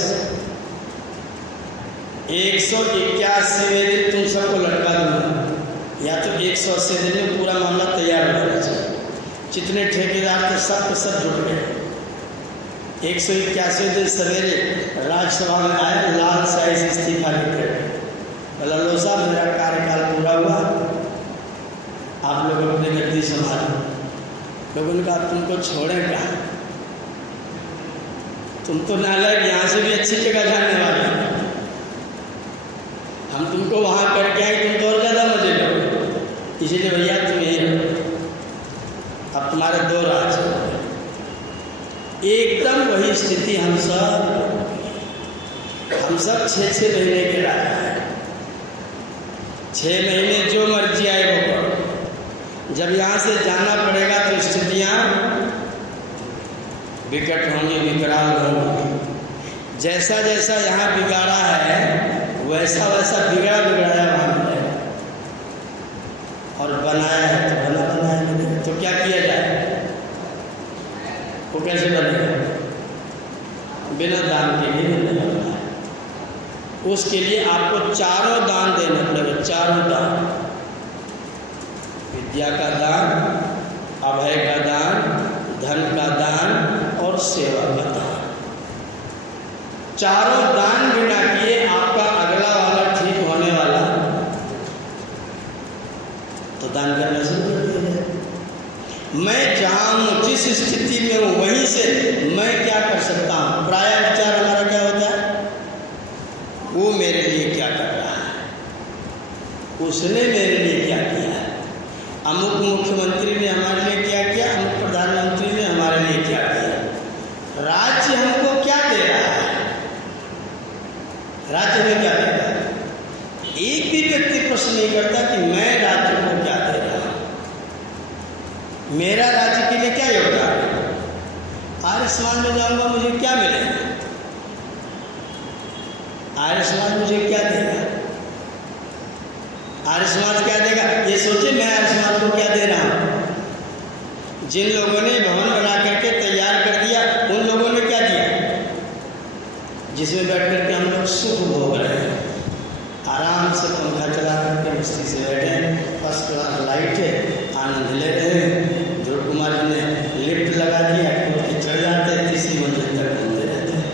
181वें दिन तुम सबको लटका दूंगा, या तो 180 दिन में पूरा मामला तैयार हो जाना चाहिए। जितने ठेकेदार थे सब जुट गए। 181वें दिन सवेरे राज्यसभा में आए, लाल शाही से इस्तीफा लिख बोला, लो साहब मेरा कार्यकाल पूरा हुआ, आप लोग अपने गद्दी संभालो। लोगों ने कहा तुमको छोड़ें कहाँ, तुम तो नालायक, यहाँ से भी अच्छी जगह जाने वाले हैं। हम तुमको वहाँ करके आए, तुम तो और ज़्यादा मजे लो, इसीलिए भैया तुम यही रहो। अब तुम्हारे 2 राज। एकदम वही स्थिति हम सब हम सब 6-6 महीने के राजा हैं। 6 महीने जो मर्जी आए वो करो। जब यहाँ से जाना पड़ेगा तो स्थितियाँ विकट होंगी, विकराल होंगी। जैसा जैसा यहाँ बिगाड़ा है वैसा वैसा बिगड़ा बिगड़ाया वहाँ मिलेगा, और बनाया है तो बना बनाया मिलेगा। तो क्या किया जाए? वो कैसे बनेगा? बिना दान के भी नहीं बनता है। उसके लिए आपको चारों दान देने पड़ेगा, चारों दान। विद्या का दान, अभय का दान, धन का दान और सेवा का दान। चारों दान बिना किए आपका अगला वाला ठीक होने वाला तो दान करना शुरू कर दिया जाए। मैं जहाँ हूँ, जिस स्थिति में हूँ, वहीं से मैं क्या कर सकता हूँ। प्राय विचार हमारा क्या होता है? वो मेरे लिए क्या कर रहा है, उसने मेरे लिए क्या किया है। अमुक मुख्यमंत्री ने हमारे लिए क्या किया, अमुक प्रधानमंत्री ने हमारे लिए क्या किया। राज्य हमको क्या दे रहा है, राज्य में क्या दे रहा है। एक भी व्यक्ति प्रश्न नहीं करता कि मैं राज्य को क्या दे रहा हूँ, मेरा राज्य के लिए क्या योगदान है। आर्य समाज में जाऊंगा मुझे क्या मिलेगा, आर्य समाज मुझे क्या देगा, आर्य समाज क्या देगा, ये सोचे मैं आर्य समाज को क्या दे रहा हूँ। जिन लोगों ने भवन बना करके तैयार कर दिया उन लोगों ने क्या दिया, जिसमें बैठ करके हम लोग सुख भोग रहे हैं, आराम से पंखा चला करके मस्ती से बैठे हैं, फर्स्ट क्लास लाइट है, आनंद ले रहे हैं। ध्रुव कुमार जी ने लिफ्ट लगा दिया, क्योंकि चढ़ जाते हैं, तीसरी मंजिल तक घूमते रहते हैं।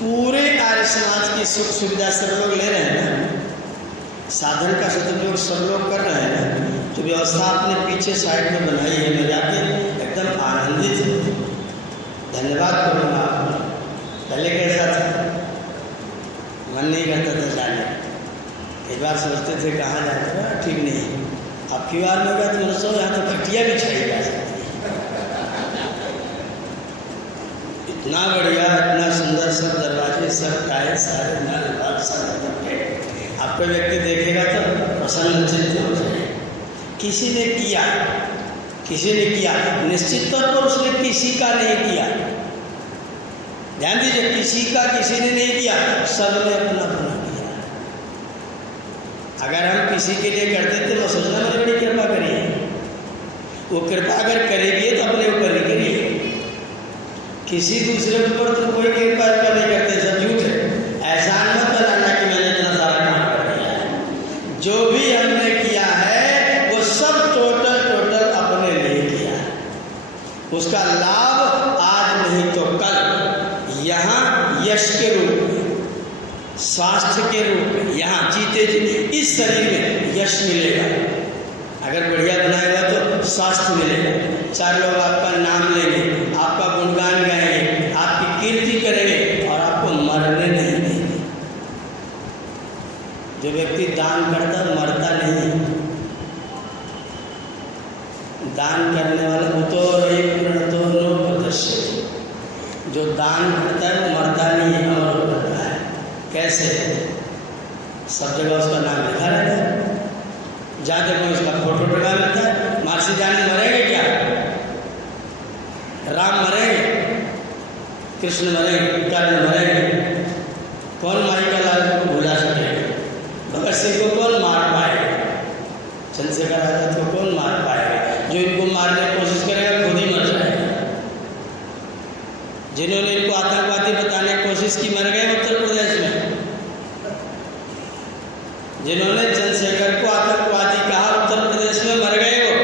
पूरे आर्य समाज की सुख सुविधा सब लोग ले रहे हैं ना, साधन का सदुपयोग सब लोग कर रहे हैं ना। तो व्यवस्था आपने पीछे साइड में बनाई है, मैं जाके एकदम आनंदित हूँ, धन्यवाद करूँगा आपको। पहले कैसा था, मन नहीं करता था जाने, कई बार सोचते थे कहाँ जाते हैं, ठीक नहीं। अब की बार में गया तो सोचो यहाँ तो खटिया भी छाई जा सकती है। इतना बढ़िया, इतना सुंदर, सब दरवाजे, सब टाइल्स, सारे नाल सारे करके आपको व्यक्ति देखेगा तो प्रसन्न चित्त हो जाए। किसी ने किया, किसी ने किया, निश्चित तौर पर उसने किसी का नहीं किया। ध्यान दीजिए, किसी का किसी ने नहीं किया, सबने अपना अपना किया। अगर हम किसी के लिए करते थे वो सोचना मेरी बड़ी कृपा करिए, वो कृपा अगर करेगी तो अपने ऊपर ही करिए, किसी दूसरे के ऊपर तो कोई कृपा नहीं करते, सब झूठ है। एहसान मत बनाना कि मैंने इतना सारा काम कर दिया है। जो भी हमने किया है वो सब टोटल अपने लिए किया है। उसका लाभ आज नहीं तो कल यहाँ यश के रूप में, स्वास्थ्य के रूप में, यहाँ जीते जी इस शरीर में यश मिलेगा। अगर बढ़िया बनाएगा तो स्वास्थ्य मिलेगा, 4 लोग आपका नाम लेंगे, आपका गुणगान गाएंगे, आपकी कीर्ति करेंगे और आपको मरने नहीं देंगे। जो व्यक्ति दान करता मरता नहीं, दान करने वाला तो तो नो प्रदर्शित, जो दान करता है वो मरता नहीं है, अमर हो जाता है। कैसे? सब जगह उसका नाम लिखा रहता है, जहाँ देखो उसका फोटो टंगा रहता है। मार्सी जाने मरेंगे क्या? राम मरेंगे, कृष्ण मरेंगे, कर्ण मरेंगे, कौन माई का लाल को भुला सकेगा? भगत सिंह को कौन मार पाएगा? चंद्रशेखर आजाद को कौन मार पाएगा? जो इनको मारने की कोशिश करेगा खुद ही मर जाएगा। जिन्होंने इनको आतंकवादी बताने की कोशिश की मर गए उत्तर प्रदेश में। जिन्होंने चंद्रशेखर को आतंकवादी कहा उत्तर प्रदेश में मर गए। वो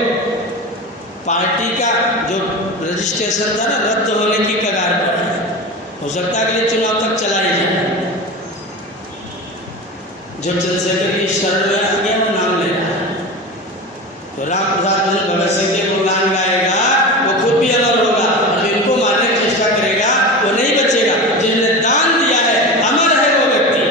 पार्टी का जो रजिस्ट्रेशन था ना, रद्द होने की कगार पर है। हो सकता है अगले चुनाव तक चला ही जाए। जो चंद्रशेखर की शरण में आ गया वो नाम ले रहा है। तो राम प्रसाद भगत सिंह के गुणगान गाएगा, वो खुद भी अमर होगा, और इनको मारने की चेष्टा करेगा वो नहीं बचेगा। जिसने दान दिया है अमर है वो व्यक्ति,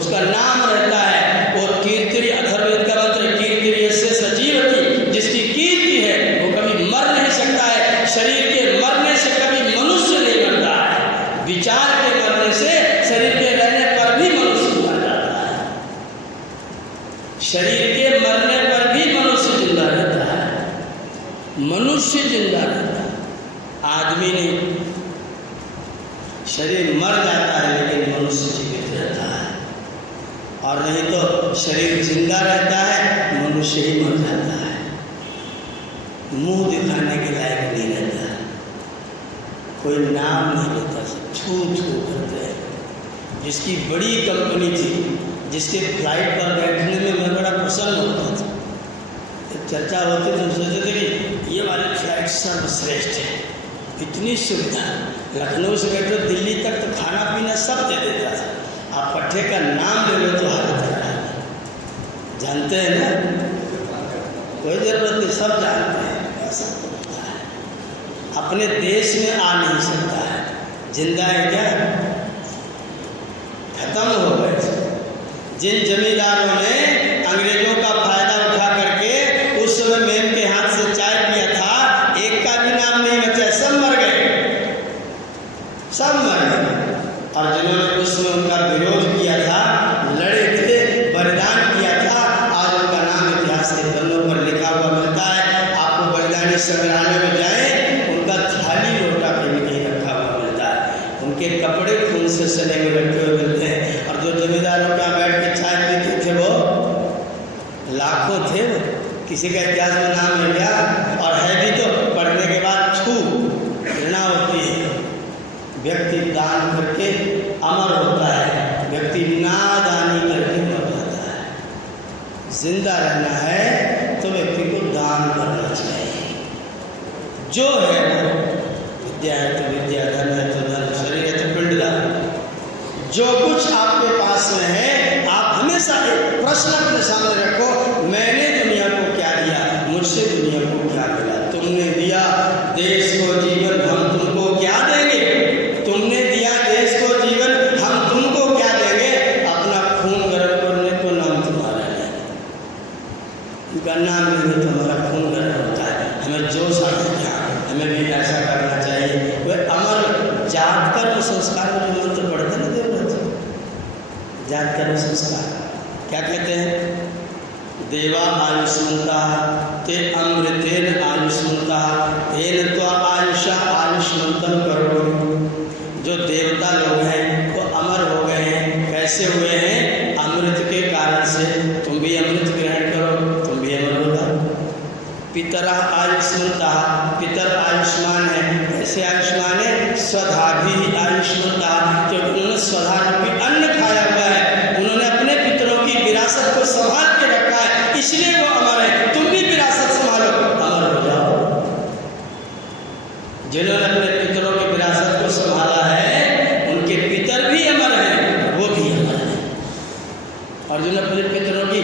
उसका नाम रहता है। वो कीर्ति, अथर्ववेद का मंत्र, कीर्ति यस्य सजीवति, जिसकी कीर्ति है वो कभी मर नहीं सकता है। शरीर के मरने से कभी मनुष्य नहीं मरता है। विचार के मरने से शरीर के रहने पर भी मनुष्य मर जाता है। शरीर के मरने पर भी मनुष्य जिंदा रहता है। मनुष्य जिंदा रहता है, आदमी नहीं। शरीर मर जाता है लेकिन मनुष्य जीवित रहता है, और नहीं तो शरीर जिंदा रहता है, मनुष्य ही मर जाता है। मुंह दिखाने के लायक नहीं रहता, कोई नाम नहीं लेता, सब छू छू करते हैं। जिसकी बड़ी कंपनी थी, जिसके फ्लाइट पर बैठने में मैं बड़ा प्रसन्न होता था, तो चर्चा होती तो सोचते थे कि ये वाली फ्लाइट सर्वश्रेष्ठ है, इतनी सुविधा। लखनऊ से बैठो दिल्ली तक तो खाना पीना सब दे देता था। आप पट्टे का नाम ले लो तो हालत खराब है, जानते हैं ना, कोई जरूरत नहीं, सब जानते हैं। ऐसा होता है, अपने देश में आ नहीं सकता है, जिंदा है क्या, खत्म हो गए। जिन जमींदारों ने अंग्रेजों का फायदा उठा करके उस समय मेम के हाथ से चाय पिया था, एक का भी नाम नहीं बचा, सब मर गए, सब मर गए। और जिन्होंने उसमें उनका विरोध किया था, लड़े थे, बलिदान किया था, आज उनका नाम इतिहास के पन्नों पर लिखा हुआ मिलता है। आपको बलिदानी संग्रहालय में जाएं, उनका थाली लोटा कहीं नहीं रखा हुआ मिलता है, उनके कपड़े खून से सने में रखे हुए मिलते हैं। और जो जमींदारों के यहाँ बैठ के चाय पीते थे वो लाखों थे, किसी का इतिहास में नाम है क्या, और है भी तो पढ़ने के बाद छू घृणा होती है। व्यक्ति दान करके अमर होता है, व्यक्ति नादानी करके मर जाता है। जिंदा रहना है तो व्यक्ति को दान करना चाहिए। जो है वो, विद्या है तो विद्या, धन है तो धन, शरीर है तो पिंडदान, जो कुछ आपके पास में है, आप हमेशा एक प्रश्न अपने सामने रखो, मैंने दुनिया को क्या दिया, मुझसे दुनिया को क्या मिला। तुमने दिया देश को जीवन, हम तुमको क्या देंगे। तुमने दिया देश को जीवन, हम तुमको क्या देंगे। अपना खून गर्म करने को नाम तुम्हारा है, उनका नाम लेंगे तो हमारा खून गर्म होता है, हमें जोश आता है, हमें भी ऐसा करना चाहिए। वह अमर जात कर्म संस्कार में जो मंत्र पढ़ते ना देवव्रत, जात कर्म संस्कार क्या कहते हैं, देवा आयुष्मंता ते अमृतेन आयुष्मंता तेन तो आयुषा आयुष्मंतम करो। जो देवता लोग हैं वो अमर हो गए हैं, कैसे हुए हैं, अमृत के कारण से। तुम भी अमृत ग्रहण करो, तुम भी अमर हो जाओ। पितरा आयुष्मंता, पितर आयुष्मान है, कैसे आयुष्मान है, स्वधा भी आयुष्मंता, क्योंकि उन्होंने स्वधा रूपी अन्न खाया हुआ है, उन्होंने अपने पितरों की विरासत को संभाल के रखा है, इसलिए वो अमर है। तुम भी विरासत संभालो, अमर हो जाओ। जिन्होंने अपने पितरों की विरासत को संभाला है, उनके पितर भी अमर हैं, वो भी अमर है। और जिन्होंने अपने पितरों की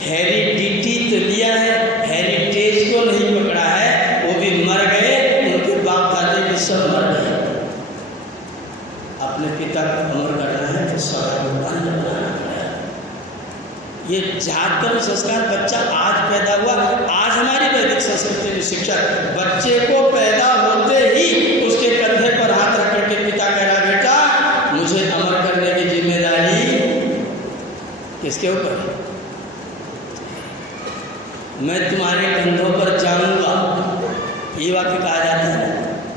हेरिडिटी तो लिया है, हेरिटेज को नहीं पकड़ा है, वो भी मर गए, उनके बाप दादा भी सब मर गए। अपने पिता को अमर करना है तो स्वाभिमान बनाना पड़ेगा। ये जात कर्म संस्कार बच्चा आज पैदा हुआ, आज हमारी वैदिक संस्कृति में शिक्षक बच्चे को पैदा होते ही उसके कंधे पर हाथ रख करके पिता कह रहा, बेटा मुझे अमर करने की जिम्मेदारी किसके ऊपर, मैं तुम्हारे कंधों पर जाऊंगा। ये वाक्य कहा जाता है।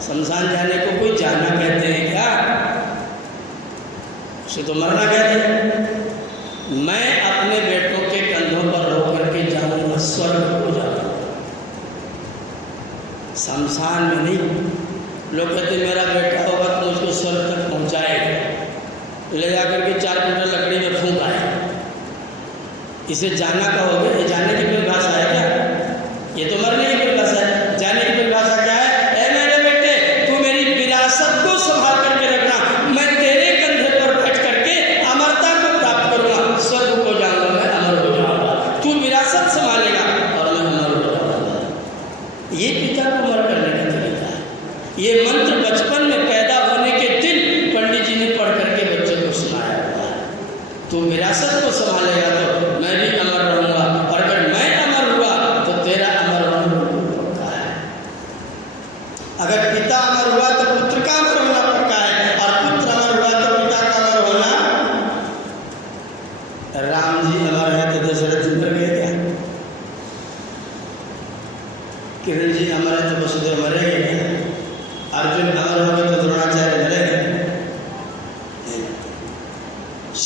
शमशान जाने को कोई जाना कहते हैं क्या, उसे तो मरना कहते हैं। मैं अपने बेटों के कंधों पर रो करके जाऊंगा, स्वर्ग को जाऊंगा, शमशान में नहीं। लोग कहते मेरा बेटा होगा तो मुझको स्वर्ग तक पहुंचाएगा, ले जाकर के 4 कुंटल लकड़ी में फूंक आए, इसे जाना कहोगे। ये जाने की परिभाषा है क्या, ये तो मरने की परिभाषा है। जाने की परिभाषा क्या है, ऐ मेरे बेटे तू मेरी विरासत को संभाल करके रखना, मैं तेरे कंधे पर बैठ करके अमरता को प्राप्त करूंगा, स्वर्ग को जाऊंगा, मैं अमर हो जाऊंगा, तू विरासत संभालेगा और मैं अमर हो जाऊंगा। ये पिता को अमर करने का तरीका है। ये मंत्र बचपन में पैदा होने के दिन पंडित जी ने पढ़ करके बच्चे को सुनाया हुआ है। तू विरासत को संभालेगा तो मैं भी अमर रहूंगा, और अगर मैं अमर हुआ तो तेरा अमर होना पक्का है। अगर पिता अमर हुआ तो पुत्र का अमर होना पक्का है, और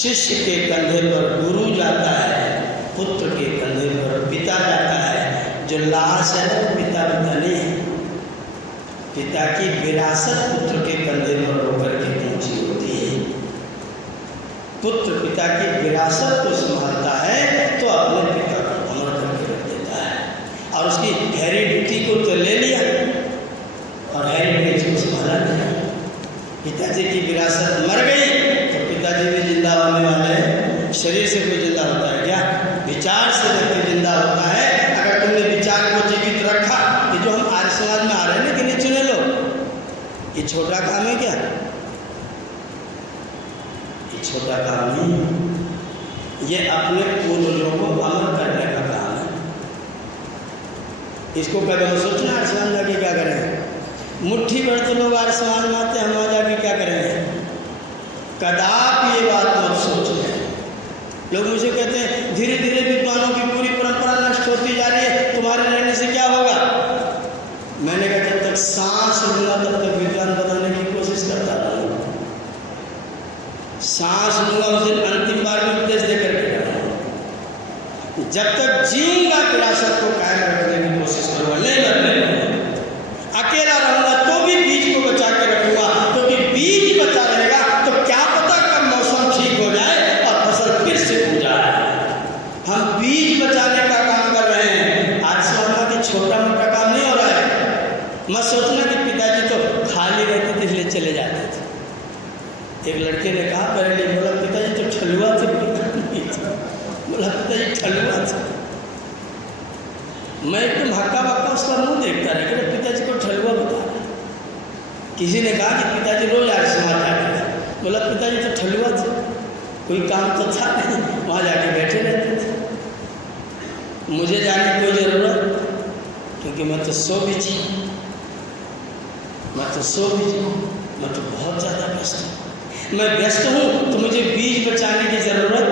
शिष्य के कंधे पर गुरु जाता है, पुत्र के कंधे पर पिता जाता है। जो लाश है ना पिता नहीं है, पिता की विरासत पुत्र के कंधे पर होकर के पहुंची होती है। पुत्र पिता की विरासत को संभालता है तो अपने पिता को अमर करके रख देता है, और उसकी हेरिडिटी को तो ले लिया और हेरिडिटी को संभाला नहीं। पिताजी की विरासत मर गई तो पिताजी भी जिंदा होने वाले हैं। शरीर से कोई जिंदा होता है क्या? विचार से व्यक्ति जिंदा होता है। अगर तुमने विचार को जीवित रखा, ये जो हम आर्य समाज में आ रहे हैं ना कि नहीं चुने लो, ये छोटा काम है क्या? ये छोटा काम नहीं, ये अपने पूर्वजों को अमर करने का काम है। इसको कभी हम सोचना आर्य समाज में क्या करें? मुट्ठी भर तो लोग आर्य समाज में आते हैं, हम वहाँ जाके क्या करेंगे? कदापि ये बात मत सोचें। लोग मुझे कहते हैं धीरे धीरे विद्वानों की पूरी परंपरा नष्ट होती जा रही है, तुम्हारे रहने से क्या होगा? मैंने कहा जब तक सांस लूंगा तब तक विद्वान बनाने की कोशिश करता रहूँगा। सांस लूंगा उस दिन अंतिम बार में उपदेश देकर के रहूँगा। जब तक जीऊंगा विरासत को कायम रखने की कोशिश करूँगा, नहीं मरने। अकेला रहूंगा तो भी बीज को बचा के रखूंगा, क्योंकि बीज बचा रहेगा तो क्या पता कब मौसम ठीक हो जाए और फसल फिर से उग जाए। हम बीज बचाने का काम कर रहे हैं। आज सोचना कि छोटा मोटा काम नहीं हो रहा है। मत सोचना कि पिताजी तो खाली रहते थे इसलिए चले जाते थे। एक लड़के ने कहा पहले, बोला पिताजी तो ठलुआ थे। बोला पिताजी ठलुआ थे। मैं एकदम हक्का बक्का उसका मुंह देखता रहा कि पिताजी को ठलुआ बता रहा। किसी ने कहा कि पिताजी रोज आर्य समाज जाते थे। बोला पिताजी तो ठलुआ थे, कोई काम तो था नहीं, वहाँ जाके बैठे रहते थे। मुझे जाने की कोई ज़रूरत, क्योंकि मैं तो सो बिजी हूँ, मैं तो बहुत ज़्यादा व्यस्त हूँ। मैं व्यस्त हूँ तो मुझे बीज बचाने की ज़रूरत,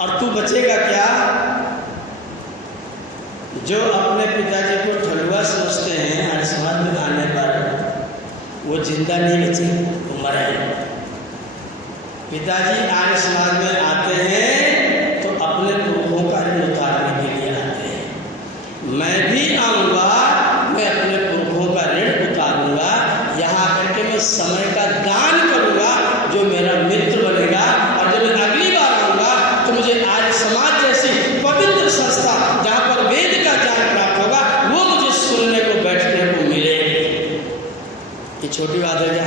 और तू बचेगा क्या? जो अपने पिताजी को ठलुआ समझते हैं आर्य समाज में आने पर, वो जिंदा नहीं बचे, वो मरे। पिताजी आर्य समाज में आते हैं तो अपने पुरखों का ऋण उतारने के लिए आते हैं। मैं भी आऊँगा, मैं अपने पुरखों का ऋण उतारूँगा। यहाँ आकर के मैं समय का दान करूँगा, जो मेरा मित्र बनेगा। और जब मैं अगली बार आऊँगा तो मुझे आर्य समाज जैसी पवित्र संस्था जहाँ पर वेद का ज्ञान प्राप्त होगा, वो मुझे सुनने को बैठने को मिलेगी। ये छोटी बात है क्या?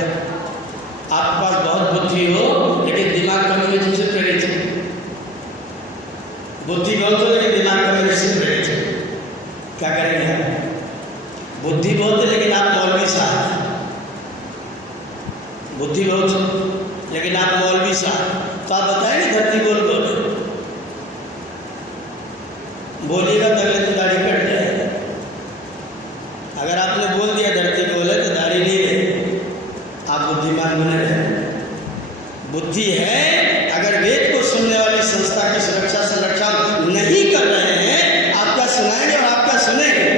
आपके पास बहुत बुद्धि हो लेकिन दिमाग कम्युनिज्म से प्रेरित है। बुद्धि बहुत हो लेकिन दिमाग कम्युनिज्म से प्रेरित है। क्या करेंगे आप? बुद्धि बहुत है लेकिन आप मौलवी साहब, बुद्धि बहुत है लेकिन आप मौलवी साहब, तो आप बताएंगे धरती बोल बोले बोलिएगा तो अगले दिन दाढ़ी कट जाएगी। अगर आपने बोल दिया धरती बोले तो दाढ़ी नहीं रहे, आप बुद्धिमान बने रहे। बुद्धि है, अगर वेद को सुनने वाली संस्था की सुरक्षा संरक्षण नहीं कर रहे हैं, आप क्या सुनाएंगे और आप क्या सुनेंगे?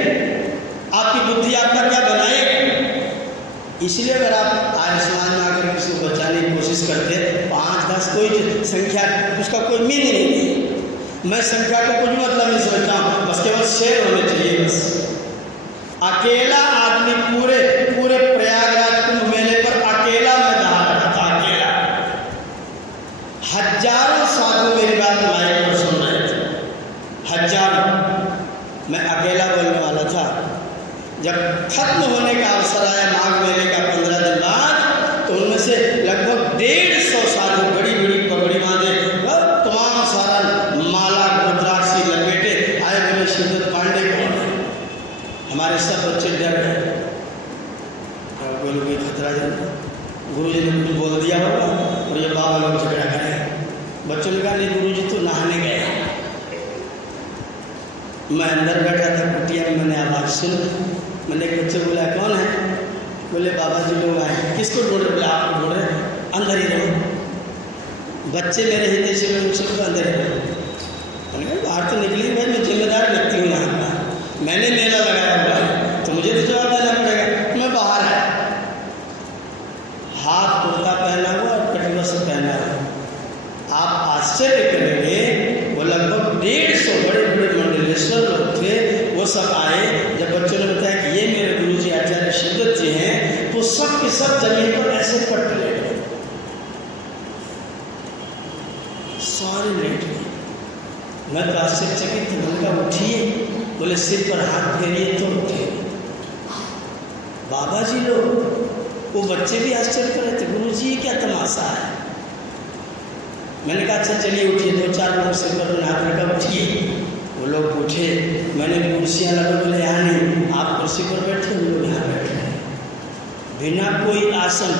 आपकी बुद्धि आपका क्या बनाएगी? इसलिए अगर आप आर्य समाज में आकर किसी को बचाने की कोशिश करते, 5-10 कोई संख्या, उसका कोई मीनिंग नहीं है। मैं संख्या को कुछ मतलब नहीं समझता हूँ, बस केवल शेर होने चाहिए। बस अकेला आदमी पूरे प्रयागराज कुंभ मेले पर अकेला मैं दहा रहा था, अकेला। हजारों साधु मेरी बात लाइव पर सुन रहे थे, हजारों। मैं अकेला बोलने वाला था। जब खत्म होने का अवसर आया माघ मेले का 15 दिन बाद, तो उनमें से लगभग 150 साधु बड़ी बड़ी पगड़ी बांधे, तमाम सारा माला रुद्राक्षी लपेटे आए, बोले शिवदत्त पांडे कौन है? हमारे सब बच्चे डर गए। बोले कोई खतरा जरूर, गुरु जी ने कुछ बोल दिया होगा और ये बाबा लोग झगड़ा करें। बच्चों ने कहा नहीं गुरु जी तो नहाने गए। मैं अंदर बैठा था कुटिया में, मैंने आवाज़ सुनी। मैंने एक बच्चे बोला कौन है? बोले बाबा जी लोग आए। किसको ढूंढ रहे? बोले आपको ढूंढ रहे, अंदर ही रहो। बच्चे मेरे हित से लोग सबको अंदर ही रहो। मैंने बाहर तो निकली भाई, मैं जिम्मेदार व्यक्ति हूँ यहाँ का, मैंने मेला लगाया हुआ है तो मुझे तो जवाब देना पड़ेगा। मैं बाहर है, हाथ कुर्ता पहना हुआ और कटवस्त्र पहना हुआ, आश्चर्य करेंगे, वो लगभग 150 बड़े बड़े मंडलेश्वर लोग थे, वो सब आए। जब बच्चों ने बताया कि ये मेरे गुरुजी आचार्य शिवदत्त जी हैं, तो सब के सब जमीन पर ऐसे पट लेट गए, सारे लेट गए। मैं तो आश्चर्यचकित था, मैंने कहा उठिए, बोले सिर पर हाथ फेरिए तो उठे। बाबा जी लोग, वो बच्चे भी आश्चर्य कर रहे थे, गुरुजी क्या तमाशा है। मैंने कहा अच्छा चलिए उठिए, 2-4 लोग सिर पर हाथ रखा, उठिए। वो लोग उठे, मैंने कुर्सियाँ लगा, बोले यहाँ नहीं, आप कुर्सी पर बैठे, हम लोग यहाँ बैठे हैं। बिना कोई आसन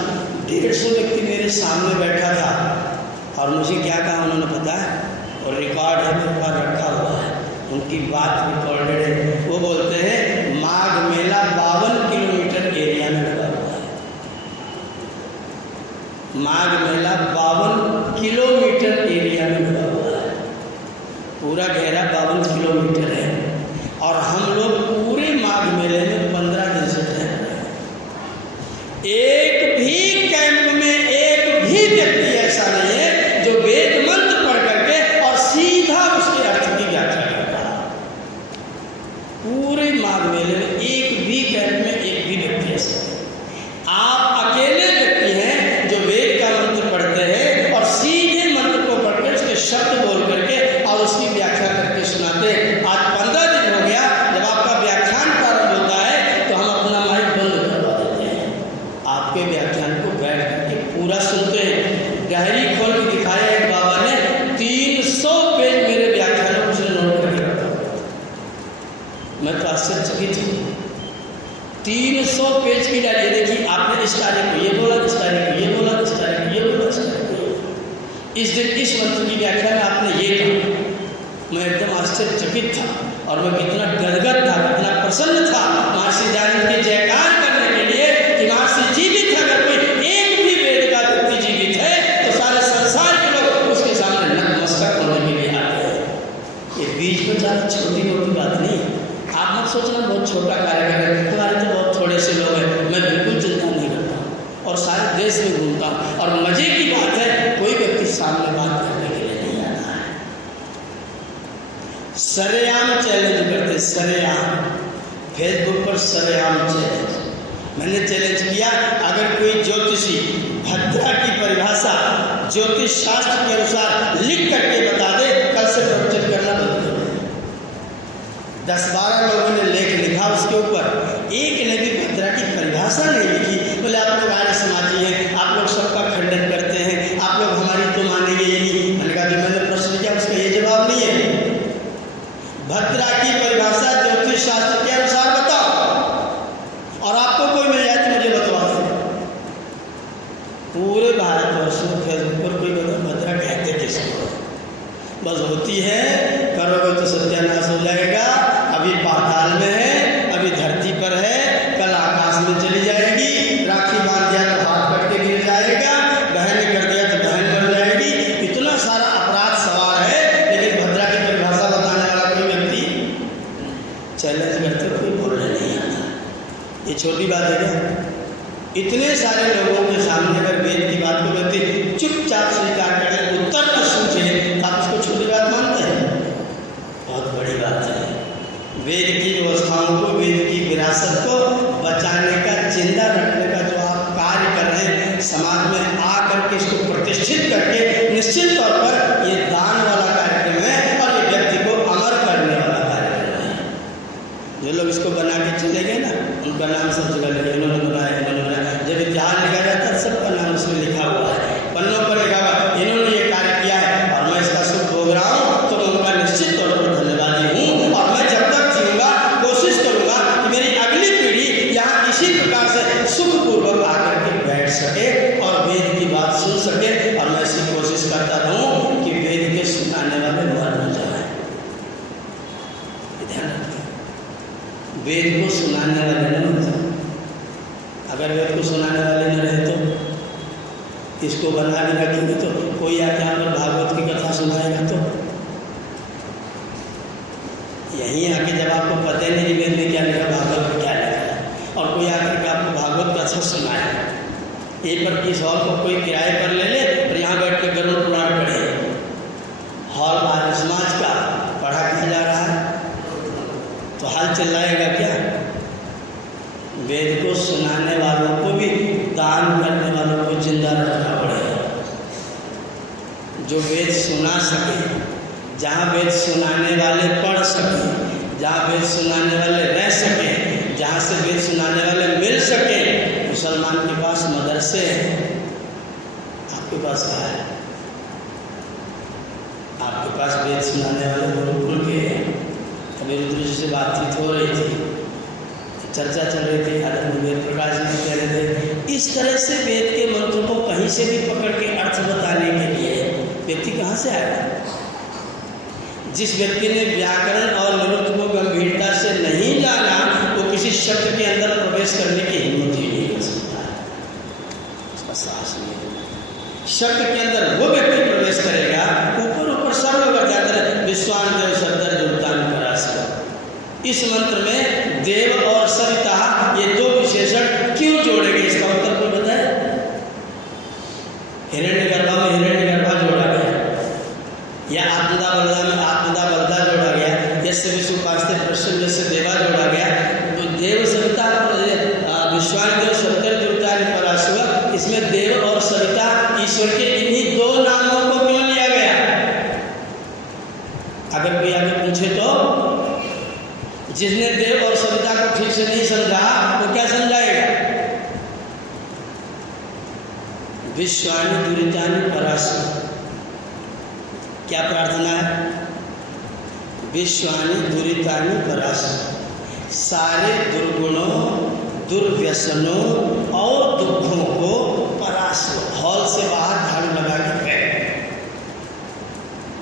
150 व्यक्ति मेरे सामने बैठा था, और मुझे क्या कहा उन्होंने पता है, और रिकॉर्ड है मेरे पास रखा हुआ है, उनकी बात रिकॉर्डेड है। वो बोलते हैं माघ मेला 52 किलोमीटर एरिया में लगा हुआ है। माघ मेला 52 किलोमीटर एरिया में लगा हुआ है, पूरा गहरा 52 किलोमीटर है। और हम लोग पूरे माघ मेले में 15 दिन से ठहर रहे हैं। एक भी कैंप में एक भी व्यक्ति ऐसा नहीं है जो वेद मंत्र पढ़ करके और सीधा उसके अर्थ की व्याख्या करता है। पूरे माघ मेले में एक भी कैंप में एक भी व्यक्ति ऐसा नहीं। आप अकेले व्यक्ति हैं जो वेद का मंत्र पढ़ते हैं और सीधे मंत्र को पढ़कर उसके शब्द बोल करके और उसकी व्याख्या करके सुनाते हैं। आज 15 दिन हो गया, जब आपका व्याख्यान प्रारंभ होता है तो हम अपना माइक बंद करवा देते हैं, आपके व्याख्यान को बैठ करके पूरा सुनते हैं। डायरी खोल के दिखाया एक बाबा ने, 300 पेज मेरे व्याख्यानों को उसने नोट करके रखा। मैं तो आश्चर्यचकित हूँ, 300 पेज की डायरी। देखिए आपने इस तारीख को ये बोला, इस तारीख को ये बोला, इस तारीख को ये बोला, इस तारीख को ये बोला, इस दिन इस मंत्र की व्याख्या में आपने ये कहा। मैं एकदम आश्चर्यचकित था, और मैं कितना गदगद था, कितना प्रसन्न था महर्षि दयानंद की जयकार करने के लिए कि महर्षि जीवित है। अगर कोई एक भी वेद का व्यक्ति जीवित है तो सारे संसार के लोग उसके सामने नतमस्तक होने के लिए आते हैं। ये बीच में ज़्यादा छोटी मोटी बात नहीं है। आप मत सोचना बहुत छोटा कार्य कर रहे हैं, तुम्हारे तो बहुत थोड़े से लोग हैं। मैं बिल्कुल चिंता नहीं करता और सारे देश में घूमता हूँ। और मजे की बात है, कोई व्यक्ति सामने बात करने के लिए नहीं आता है। सरेआम चैलेंज करते, सरेआम फेसबुक पर सरेआम चैलेंज। मैंने चैलेंज किया, अगर कोई ज्योतिषी भद्रा की परिभाषा ज्योतिष शास्त्र के अनुसार लिख करके बता दे, कल से प्रवचन करना बंद कर दे। 10-12 लोगों ने लेख लिखा उसके ऊपर, एक ने भी भद्रा की परिभाषा नहीं लिखी। बोले आप लोग आर्य समाजी हैं, आप लोग सबका खंडन करते हैं, आप लोग हमारी तो मानेंगे ही नहीं। मैंने कहा कि मैंने प्रश्न किया, उसका ये जवाब नहीं है। भद्रा की परिभाषा ज्योतिष शास्त्र के अनुसार बताओ, और आपको कोई मिल जाए तो मुझे बतवा दो। पूरे भारतवर्ष में फेसबुक पर कोई बता भद्रा कहते किसको, बस होती है, करोगे तो सत्यानाश हो जाएगा। अभी पाताल में है, अभी धरती पर है, कल आकाश में चली जाएगी। राखी बांध दिया तो हाथ कट के गिर जाएगा, बहन ने कर दिया तो बहन मर जाएगी। इतना सारा अपराध सवार है, लेकिन भद्रा की परिभाषा बताने वाला कोई व्यक्ति चैलेंज करते कोई बोलने नहीं आता। ये छोटी बात है क्या? इतने सारे लोगों के सामने अगर वेद की बात को व्यक्ति चुपचाप स्वीकार कर ले, उत्तर न सूझे, आप उसको छोटी बात मानते हैं? बहुत बड़ी बात है। वेद की व्यवस्थाओं को, वेद की विरासत को बचाने का, जिंदा रखने का जो आप कार्य कर रहे हैं, समाज में आकर के इसको प्रतिष्ठित करके, निश्चित तौर पर ये दान वाला कार्यक्रम है और ये व्यक्ति को अमर करने वाला कार्यक्रम है। जो लोग इसको बना के चले गए ना, उनका नाम सब जगह लगे, इन्होंने बनाया, इन्होंने बनाया। जब इतिहास लिखा जाता है सबका नाम उसमें लिखा हुआ है, पन्नों पर लिखा हुआ है, इन्होंने ये कार्य किया है और मैं इसका सुख भोग रहा हूँ, तो मैं उनका निश्चित तौर पर धन्यवादी हूँ। और मैं जब तक जीऊँगा कोशिश करूँगा कि मेरी अगली पीढ़ी यहाँ इसी प्रकार से सुखपूर्वक आकर के बैठ सके और वेद की बात सुन सके। और मैं ऐसी कोशिश करता रहूँ कि वेद के सुनाने वाले मर न जाए। ध्यान रखिए, वेद को सुनाने वाले न मर जाए। अगर वेद को सुनाने वाले न रहे तो इसको बना भी रखेंगे तो कोई आके यहाँ पर भागवत की कथा सुनाएगा तो यहीं आके जब आपको पता ही नहीं वेद में क्या लिखा, भागवत में क्या लिखा है, और कोई आकर के आपको भागवत कथा सुनाए, ये पर किस और को कोई किराए पर ले ले और यहाँ बैठ कर गरुड़ पुराण पढ़े, जो वेद सुना सके, जहाँ वेद सुनाने वाले पढ़ सके, जहाँ वेद सुनाने वाले रह सके, जहाँ से वेद सुनाने वाले मिल सके। मुसलमान के पास मदरसे हैं, आपके पास क्या है? आपके पास वेद सुनाने वाले गुरुकुल के हैं। कभी रुद्र जी से बातचीत हो रही थी, चर्चा चल रही थी, आदरणीय वेद प्रकाश जी कह रहे थे, इस तरह से वेद के मंत्र को कहीं से भी पकड़ के अर्थ बताने के लिए व्यक्ति कहाँ से आएगा? जिस व्यक्ति ने व्याकरण और निरुक्त को गंभीरता से नहीं जाना, वो किसी शब्द के अंदर प्रवेश करने की हिम्मत ही नहीं कर सकता है, उसका साहस नहीं है। शब्द के अंदर वो व्यक्ति प्रवेश करेगा, ऊपर ऊपर सब लोग जाकर विश्वान देव शब्द दुर्तान पराशर। इस मंत्र में देव और सविता ये दो विशेषण क्यों जोड़े गए, इसका उत्तर कोई बताए? हिरण्यगर्भा में हिरण्यगर्भा जोड़ा गया, या आत्मदा बलदा में आत्मदा बलदा जोड़ा गया, यस्य विश्वपास्ते प्रश्न जैसे देवा जोड़ा गया। तो देव सविता विश्वान देव सविता दुर्तान पराशर, इसमें देव और सविता ईश्वर के इन्हीं दो नामों को क्यों लिया गया? अगर कोई आगे पूछे तो जिसने देव और सविता को ठीक से नहीं समझा वो क्या समझाएगा? विश्वानि दुरितानि पराशर, क्या प्रार्थना है? विश्वानि दुरितानि पराशर, सारे दुर्गुणों, दुर्व्यसनों और दुखों को पराशर, हॉल से बाहर झाड़ू लगा के फेंक।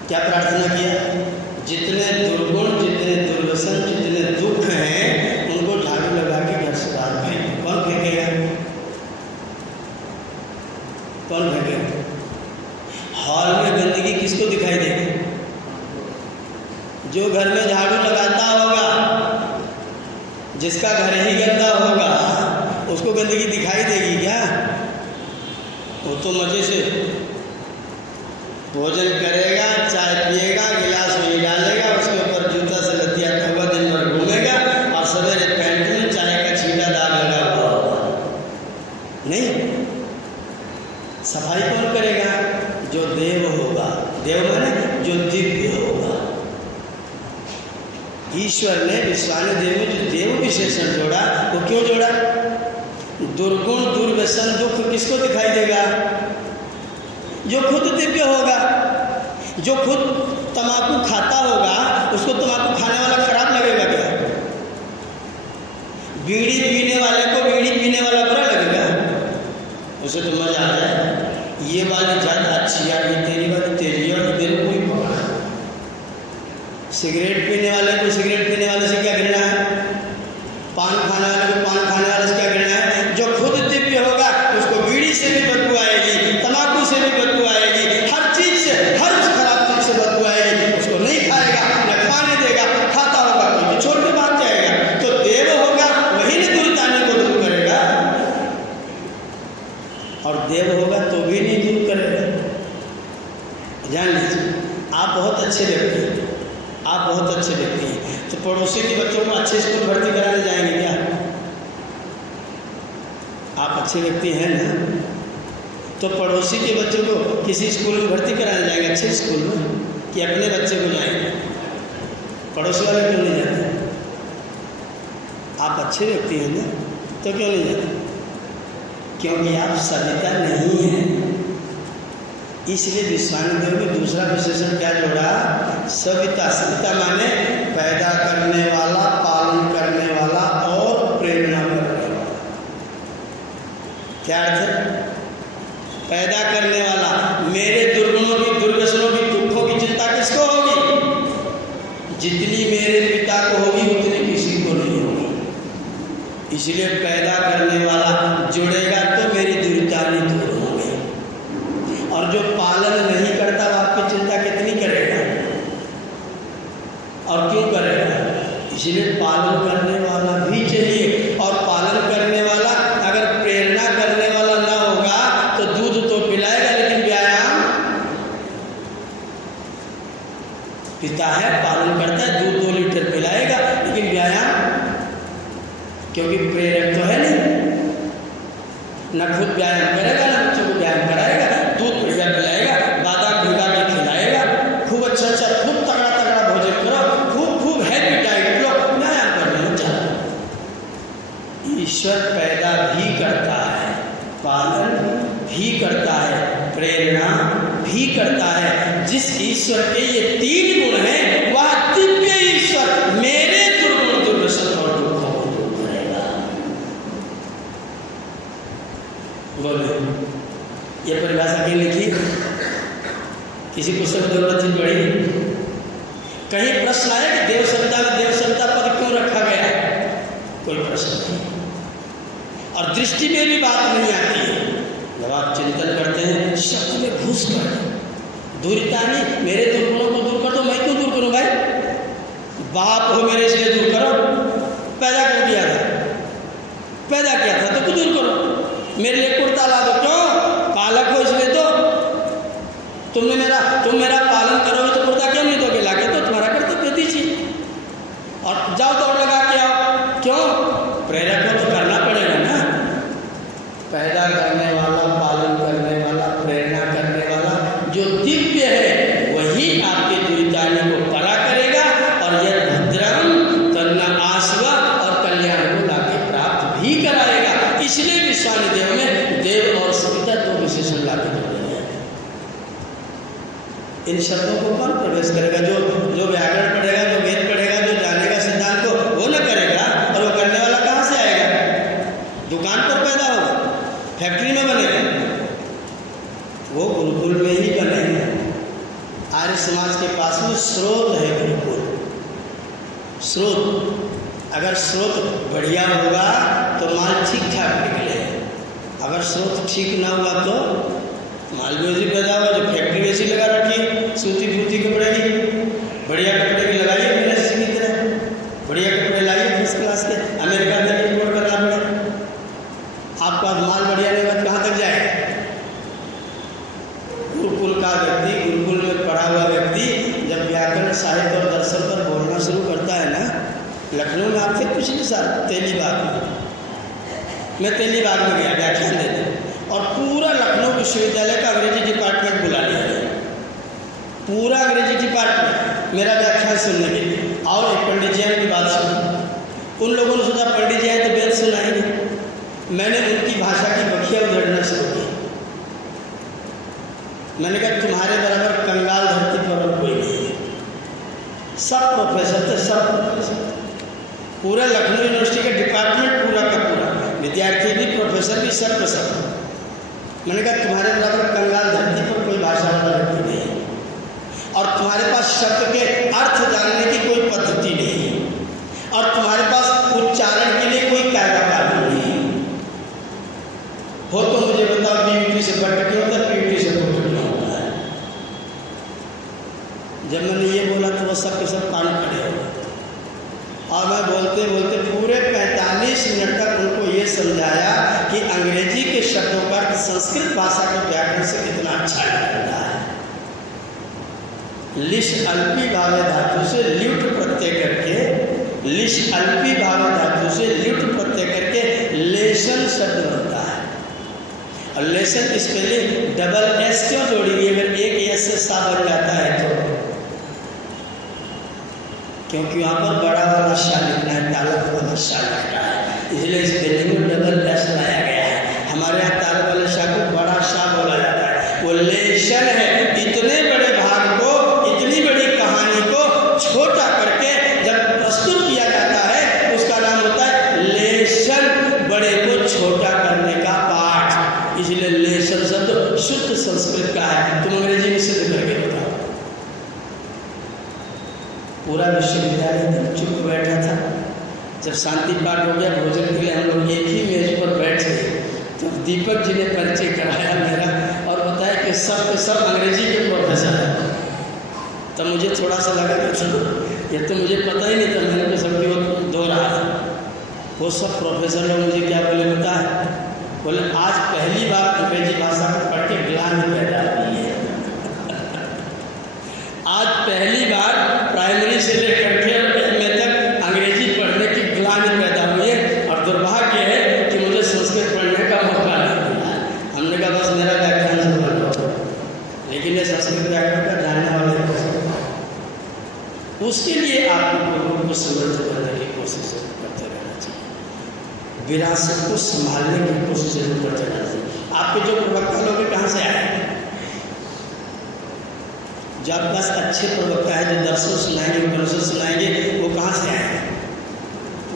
क्या प्रार्थना किया? जितने दुर्गुण, जितने दुर्व्यसन, जितने दुख हैं, उनको झाड़ू लगा के घर से बाहर फेंक। कौन फेंकेगा? कौन फेंकेगा? हॉल में गंदगी किसको दिखाई देगी? जो घर में झाड़ू लगाता होगा, जिसका घर ही गंदा होगा, उसको गंदगी दिखाई देगी क्या? वो तो मजे से भोजन करेगा, चाय पिएगा, गिलास में डालेगा, उसके ऊपर जूता से लतिया हुआ दिन भर घूमेगा और सवेरे पैंट में चाय का छींटा दाग लगा हुआ होगा। नहीं, सफाई कौन करेगा? जो देव होगा। देव माने जो दिव्य होगा। ईश्वर ने विश्वान देव में जो देव विशेषण जोड़ा, वो क्यों जोड़ा? दुर्गुण, दुर्व्यसन, दुख किसको दिखाई देगा? जो खुद दिव्य होगा। जो खुद तंबाकू खाता होगा, उसको तंबाकू खाने वाला खराब लगेगा क्या? बीड़ी पीने वाले को बीड़ी पीने वाला बुरा लगेगा? उसे तो मजा आ जाए, ये वाली ज़्यादा अच्छी है, ये तेरी वाली तेरी है, और मेरे को ही पकड़ा। सिगरेट पीने वाले को सिगरेट पीने वाले से क्या घृणा है? पान खाने वाले को पान खाने वाले से क्या घृणा है? जो खुद दिव्य होगा उसको बीड़ी से भी बदबू आएगी, तंबाकू से भी बदबू आएगी, हर चीज से, हर खराब चीज से बदबू आएगी, उसको नहीं खाएगा, न खाने देगा, खाता होगा कोई तो छोड़ के भाग जाएगा। तो देव होगा वही न दुर्ताने को दूर करेगा, और देव होगा तो भी नहीं दूर करेगा। जान लीजिए, आप बहुत अच्छे व्यक्ति हैं, आप बहुत अच्छे व्यक्ति हैं, तो पड़ोसी के बच्चों को अच्छे स्कूल भर्ती कराने जाएंगे क्या? आप अच्छे व्यक्ति हैं ना, तो पड़ोसी के बच्चों को किसी स्कूल में भर्ती कराने जाएंगे, अच्छे स्कूल में, कि अपने बच्चे को जाएंगे? पड़ोसी वाले क्यों नहीं जाते? आप अच्छे व्यक्ति हैं ना, तो क्यों नहीं जाते? क्योंकि आप सविता नहीं हैं। इसलिए विश्वान देव में दूसरा विशेषण क्या जोड़ा? सविता। सविता माने पैदा करने वाला, पालन करने वाला और प्रेरणा करने वाला। क्या अर्थ है? पैदा करने वाला। मेरे दुर्गुणों की, दुर्व्यसनों की, दुखों की चिंता किसको होगी? जितनी मेरे पिता को होगी उतनी किसी को नहीं होगी। इसलिए पैदा करने वाला जुड़ेगा तो मेरी दुर्तानी दूर होगी। और जो पालन नहीं करता वो आपकी चिंता कितनी करेगा और क्यों करेगा? इसलिए पालन करने वाला भी चाहिए, और पालन करने वाला अगर प्रेरणा करने वाला ना होगा तो दूध तो पिलाएगा लेकिन व्यायाम, पिता है, पालन करता है, दूध 2 लीटर पिलाएगा लेकिन व्यायाम, क्योंकि प्रेरक तो है नहीं, न खुद व्यायाम करेगा, न बच्चों को व्यायाम कराएगा, दूध बढ़िया पिलाएगा, बादाम भिगा के करता है, प्रेरणा भी करता है। जिस ईश्वर के ये 3 गुण हैं वह दिव्य ईश्वर मेरे दुर्गुण दुर्दशा और दुखों को दूर करेगा। बोले ये परिभाषा क्यों लिखी? किसी पुस्तक में जरूरत थी पड़ी? कहीं प्रश्न आया कि देव सविता पद क्यों रखा गया? कोई प्रश्न नहीं। और दृष्टि में भी बात नहीं आती है। जब आप चिंतन करते हैं शब्द में घुस कर, दूरिता नहीं, मेरे दुर्गुणों को दूर कर दो, मैं क्यों दूर करूं भाई? बाप हो मेरे इसलिए दूर करो, पैदा कर दिया था, पैदा किया था तो क्यों दूर करो? मेरे लिए कुर्ता ला दो, क्यों? पालक हो इसलिए तो तुम मेरा पालन करोगे तो कुर्ता क्यों नहीं दोगे? लाके तो तुम्हारा कर्तव्य दीजिए। और जाओ दौड़ लगा के आओ, क्यों? प्रेरक को तो करना पड़ेगा ना। पैदा करने वाला, पालन करने वाला, प्रेरणा करने वाला जो दिव्य है वही आपके दुरिताने को परा करेगा और यह भद्रम तन्ना आसवा और कल्याण को लाके प्राप्त भी कराएगा। इसलिए विश्वानि देव में देव और सविता 2 विशेषण लाके जोड़े हैं। इन शब्दों को कौन प्रवेश करेगा? जो व्याकरण पढ़ेगा, जो वेद पढ़ेगा, जो जानेगा सिद्धांत को, वो न करेगा। और वो करने वाला कहाँ से आएगा? दुकान पर पैदा होगा, फैक्ट्री में बनेगा, वो गुरुकुल में ही बनेगा। आर्य समाज के पास में स्रोत है गुरुकुल। स्रोत, अगर स्रोत बढ़िया होगा तो माल ठीक ठाक निकले। अगर स्रोत ठीक ना हुआ तो माल भी वैसी पैदा हुआ। जो फैक्ट्री वैसी लगा रखी, सूती फूती कपड़े की, बढ़िया कपड़े की लगाइए बिजनेस की तरह, बढ़िया कपड़े लाइए फर्स्ट क्लास के, अमेरिका तक इंपोर्ट करना पड़े। आपका माल बढ़िया नहीं होगा कहाँ तक जाएगा? गुरुकुल का व्यक्ति, गुरुकुल में पढ़ा हुआ व्यक्ति जब व्याकरण, साहित्य और दर्शन पर बोलना शुरू करता है ना, लखनऊ में आप थे पिछले साल तेलीबाग में, मैं तेलीबाग में गया व्याख्यान देने और पूरा लखनऊ विश्वविद्यालय का अंग्रेजी डिपार्टमेंट बुला लिया गया, पूरा अंग्रेजी डिपार्टमेंट मेरा व्याख्यान सुनने के लिए। और एक पंडित जी की बात सुनी, उन लोगों ने सोचा पंडित जी आए तो वेद सुनाएंगे। मैंने उनकी भाषा की बखिया उधेड़ना शुरू किया। मैंने कहा तुम्हारे बराबर कंगाल धरती पर और कोई नहीं है। सब प्रोफेसर थे, सब प्रोफेसर थे। पूरा लखनऊ यूनिवर्सिटी का डिपार्टमेंट पूरा का पूरा, विद्यार्थी भी, प्रोफेसर भी, सब का सब। मैंने कहा तुम्हारे बराबर कंगाल धरती पर कोई भाषा वाला व्यक्ति नहीं है और तुम्हारे पास शब्द के अर्थ जानने की कोई पद्धति नहीं है और तुम्हारे पास उच्चारण के लिए कोई कायदा कानून नहीं है। हो तो मुझे बताओ पीयूटी से बट क्यों होता है, पीयूटी से बट क्यों होता है? जब मैंने ये बोला तो वो सब के सब कान खड़े हो गए और मैं बोलते बोलते पूरे 45 मिनट तक उनको ये समझाया कि अंग्रेजी के शब्दों का अर्थ संस्कृत भाषा के व्याकरण से कितना अच्छा निकलता है। लिश अल्पी भावे धातु से ल्युट प्रत्यय करके, लिश अल्पी भावे धातु से ल्युट प्रत्यय करके लेशन शब्द बनता है। और लेशन स्पेलिंग डबल एस क्यों जोड़ी हुई? अगर एक एस से सा बन जाता है तो, क्योंकि वहाँ पर बड़ा वाला शा लिखना है, तालक वाला शा लिखना है, इसलिए स्पेलिंग में डबल एस लाया गया है। हमारे यहाँ तालक वाले शा को बड़ा शा बोला जाता है, वो लेशन है। इतने बड़े भाग को, इतनी बड़ी कहानी को छोटा करके जब प्रस्तुत किया जाता है उसका नाम होता है लेशन, बड़े को छोटा करने का पाठ। इसलिए लेशन शब्द शुद्ध संस्कृत का है। तुम अंग्रेजी में सिद्ध करके बताओ। पूरा विश्वविद्यालय चुप बैठा था। जब शांति पाठ हो गया, भोजन के लिए हम लोग एक ही मेज पर बैठे, तो दीपक जी ने परिचय कराया मेरा और बताया कि सब के सब अंग्रेजी के प्रोफेसर हैं। तब मुझे थोड़ा सा लगा कि चलो ये तो मुझे पता ही नहीं था, मैंने तो सबकी ओर दो रहा था। वो सब प्रोफेसर लोग मुझे क्या बोले पता है? बोले आज पहली बार अंग्रेजी भाषा को पढ़ के ग्लानि पैदा हुई है। आज पहली बार प्राइमरी से लेकर के एमए तक अंग्रेजी पढ़ने की ग्लानि पैदा हुई है और दुर्भाग्य है कि मुझे संस्कृत पढ़ने का मौका नहीं मिला। हमने कहा बस मेरा व्याख्यान सुन लो, लेकिन ये संस्कृत व्याकरण का जानने वाले उसके लिए आपको लोगों को समृद्ध करने की कोशिश करते रहना चाहिए। विरासत को संभालने की कोशिश जरूर करते रहना चाहिए। आपके जो प्रवक्ता लोग हैं कहाँ से आए? जो आपके पास अच्छे प्रवक्ता है जो दर्शन सुनाएंगे, उपनिषद सुनाएंगे, वो कहाँ से आए?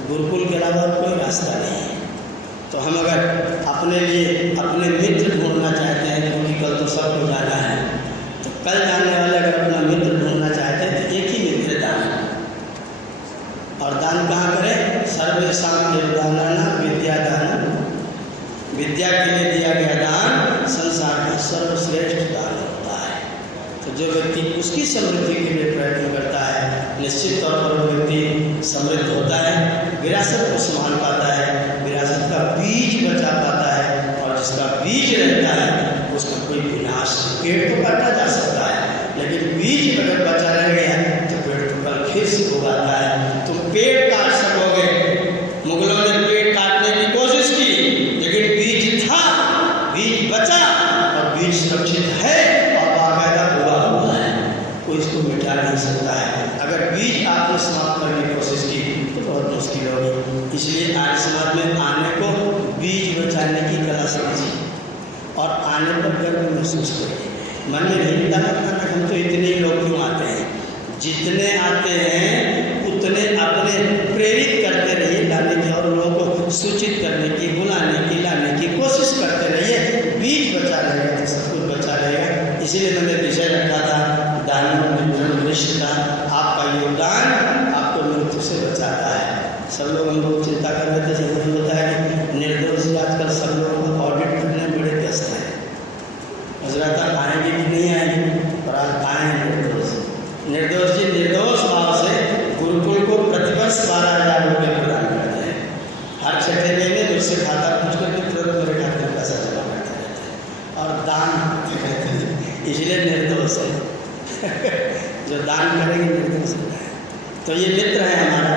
गुरुकुल के अलावा कोई रास्ता नहीं है। तो हम अगर अपने लिए अपने मित्र ढूंढना चाहते हैं, क्योंकि कल तो सबको जाना है, तो कल जाने वाले अगर अपना मित्र ढूंढना चाहते हैं तो एक ही मित्र दान है। और दान कहाँ करें? सर्वेषां देवदानम विद्यादान। विद्या के लिए दिया गया दान संसार का सर्वश्रेष्ठ दान होता है। तो जो व्यक्ति उसकी समृद्धि के लिए प्रयत्न करता है, निश्चित तौर पर वो व्यक्ति समृद्ध होता है, विरासत को संभाल पाता है, विरासत का बीज बचा पाता है। और जिसका बीज रहता है उसका कोई विनाश, पेड़ तो काटा जा सकता है, लेकिन बीज अगर बचा रह गया तो पेड़ तो कल फिर से उगाता है। तो पेड़ काट सकोगे, मुगलों ने पेड़ काटने की कोशिश की, लेकिन बीज था, बीज बचा और बीज सुरक्षित है और बाकायदा उगा हुआ है, कोई इसको मिटा नहीं सकता है। अगर बीज आपने समाप्त करने की कोशिश की तो बहुत मुश्किल होगी। इसलिए आर्य समाज में आने को बीज बचाने की कला समझिए और आने पर गर्व महसूस करिए। मन में नहीं डाला खाना हम तो इतने ही लोग क्यों आते हैं? जितने आते हैं उतने अपने प्रेरित करते रहिए लाने की, और लोगों को सूचित करने की, बुलाने की, लाने की कोशिश करते रहिए। बीज बचा रहेगा तो सब कुछ बचा रहेगा। इसीलिए मैंने विषय रखा था दानव मित्रम वृक्ष का। आपका योगदान आपको मृत्यु से बचाता है। सब लोग हम लोग चिंता कर रहे थे, सब होता है कि निर्दोष आजकल सब लोगों को ऑडिट करने में बड़े व्यस्त हैं। हजरत आएंगे कि नहीं आएंगे, और आज आए निर्दोष। निर्दोष जी निर्दोष भाव से गुरुकुल को प्रतिवर्ष 12,000 रुपये प्रदान करते हैं। हर छठे महीने मुझसे खाता पूछ करके तुरंत मेरे खाते में पैसा जमा करते रहते हैं और दान करते रहते हैं, इसलिए निर्दोष है। जो दान करेंगे निर्दोष है। तो ये मित्र है हमारा,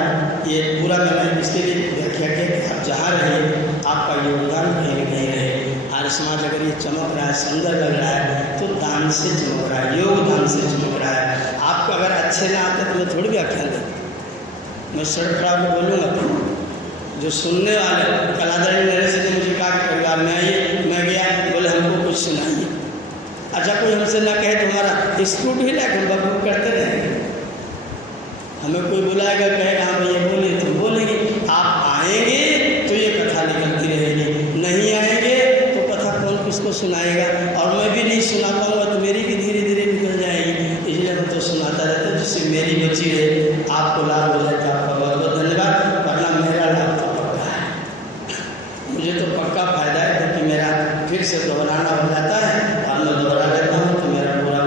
ये पूरा मैंने इसके लिए व्याख्या किया कि आप जहाँ रहिए आपका योगदान कहीं न कहीं रहे। आर्य समाज अगर ये चमक रहा है, सुंदर लग रहा है, तो दान से चमक रहा है, योगदान से चमक रहा है। आपको अगर अच्छे ना आते तो मैं थोड़ी व्याख्या देता, मैं सड़क खड़ा को बोलूँगा तो जो सुनने वाले कलादारी मेरे से मुझे कहा कि परिवार में आइए, मैं गया, बोले हमको कुछ सुनाइए। अच्छा कोई हमसे ना कहे तो हमारा स्क्रूट ही लाख हम बकबक करते रहेंगे। हमें कोई बुलाएगा, कहेगा हाँ भैया बोलिए तो बोलेंगे। आप आएंगे तो ये कथा निकलती रहेगी, नहीं आएंगे तो कथा कौन किसको सुनाएगा, और मैं भी नहीं सुना पाऊँगा तो मेरी भी धीरे धीरे निकल जाएगी। इसलिए मैं तो सुनाता रहता हूँ जिससे मेरी बची रहे, आपको लाभ हो जाए तो आपका बहुत बहुत धन्यवाद। वरना मेरा लाभ तो पक्का है, मुझे तो पक्का फायदा है, क्योंकि मेरा फिर से दोहराना हो जाता है और मैं दोहरा लेता हूँ तो मेरा पूरा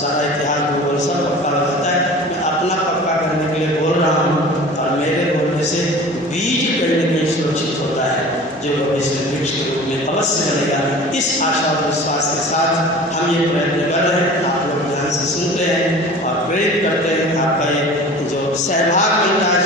सारा इतिहास भूगोल सब पक्का हो जाता है। मैं अपना पक्का करने के लिए बोल रहा हूँ और मेरे बोलने से बीज कहीं न कहीं सुरक्षित होता है, जो भविष्य में वृक्ष के रूप में अवश्य बनेगा। इस आशा और विश्वास के साथ हम ये प्रयत्न कर रहे हैं, आप लोग ध्यान से सुनते हैं और प्रेरित करते हैं। आपका ये जो सहभाग मिलता है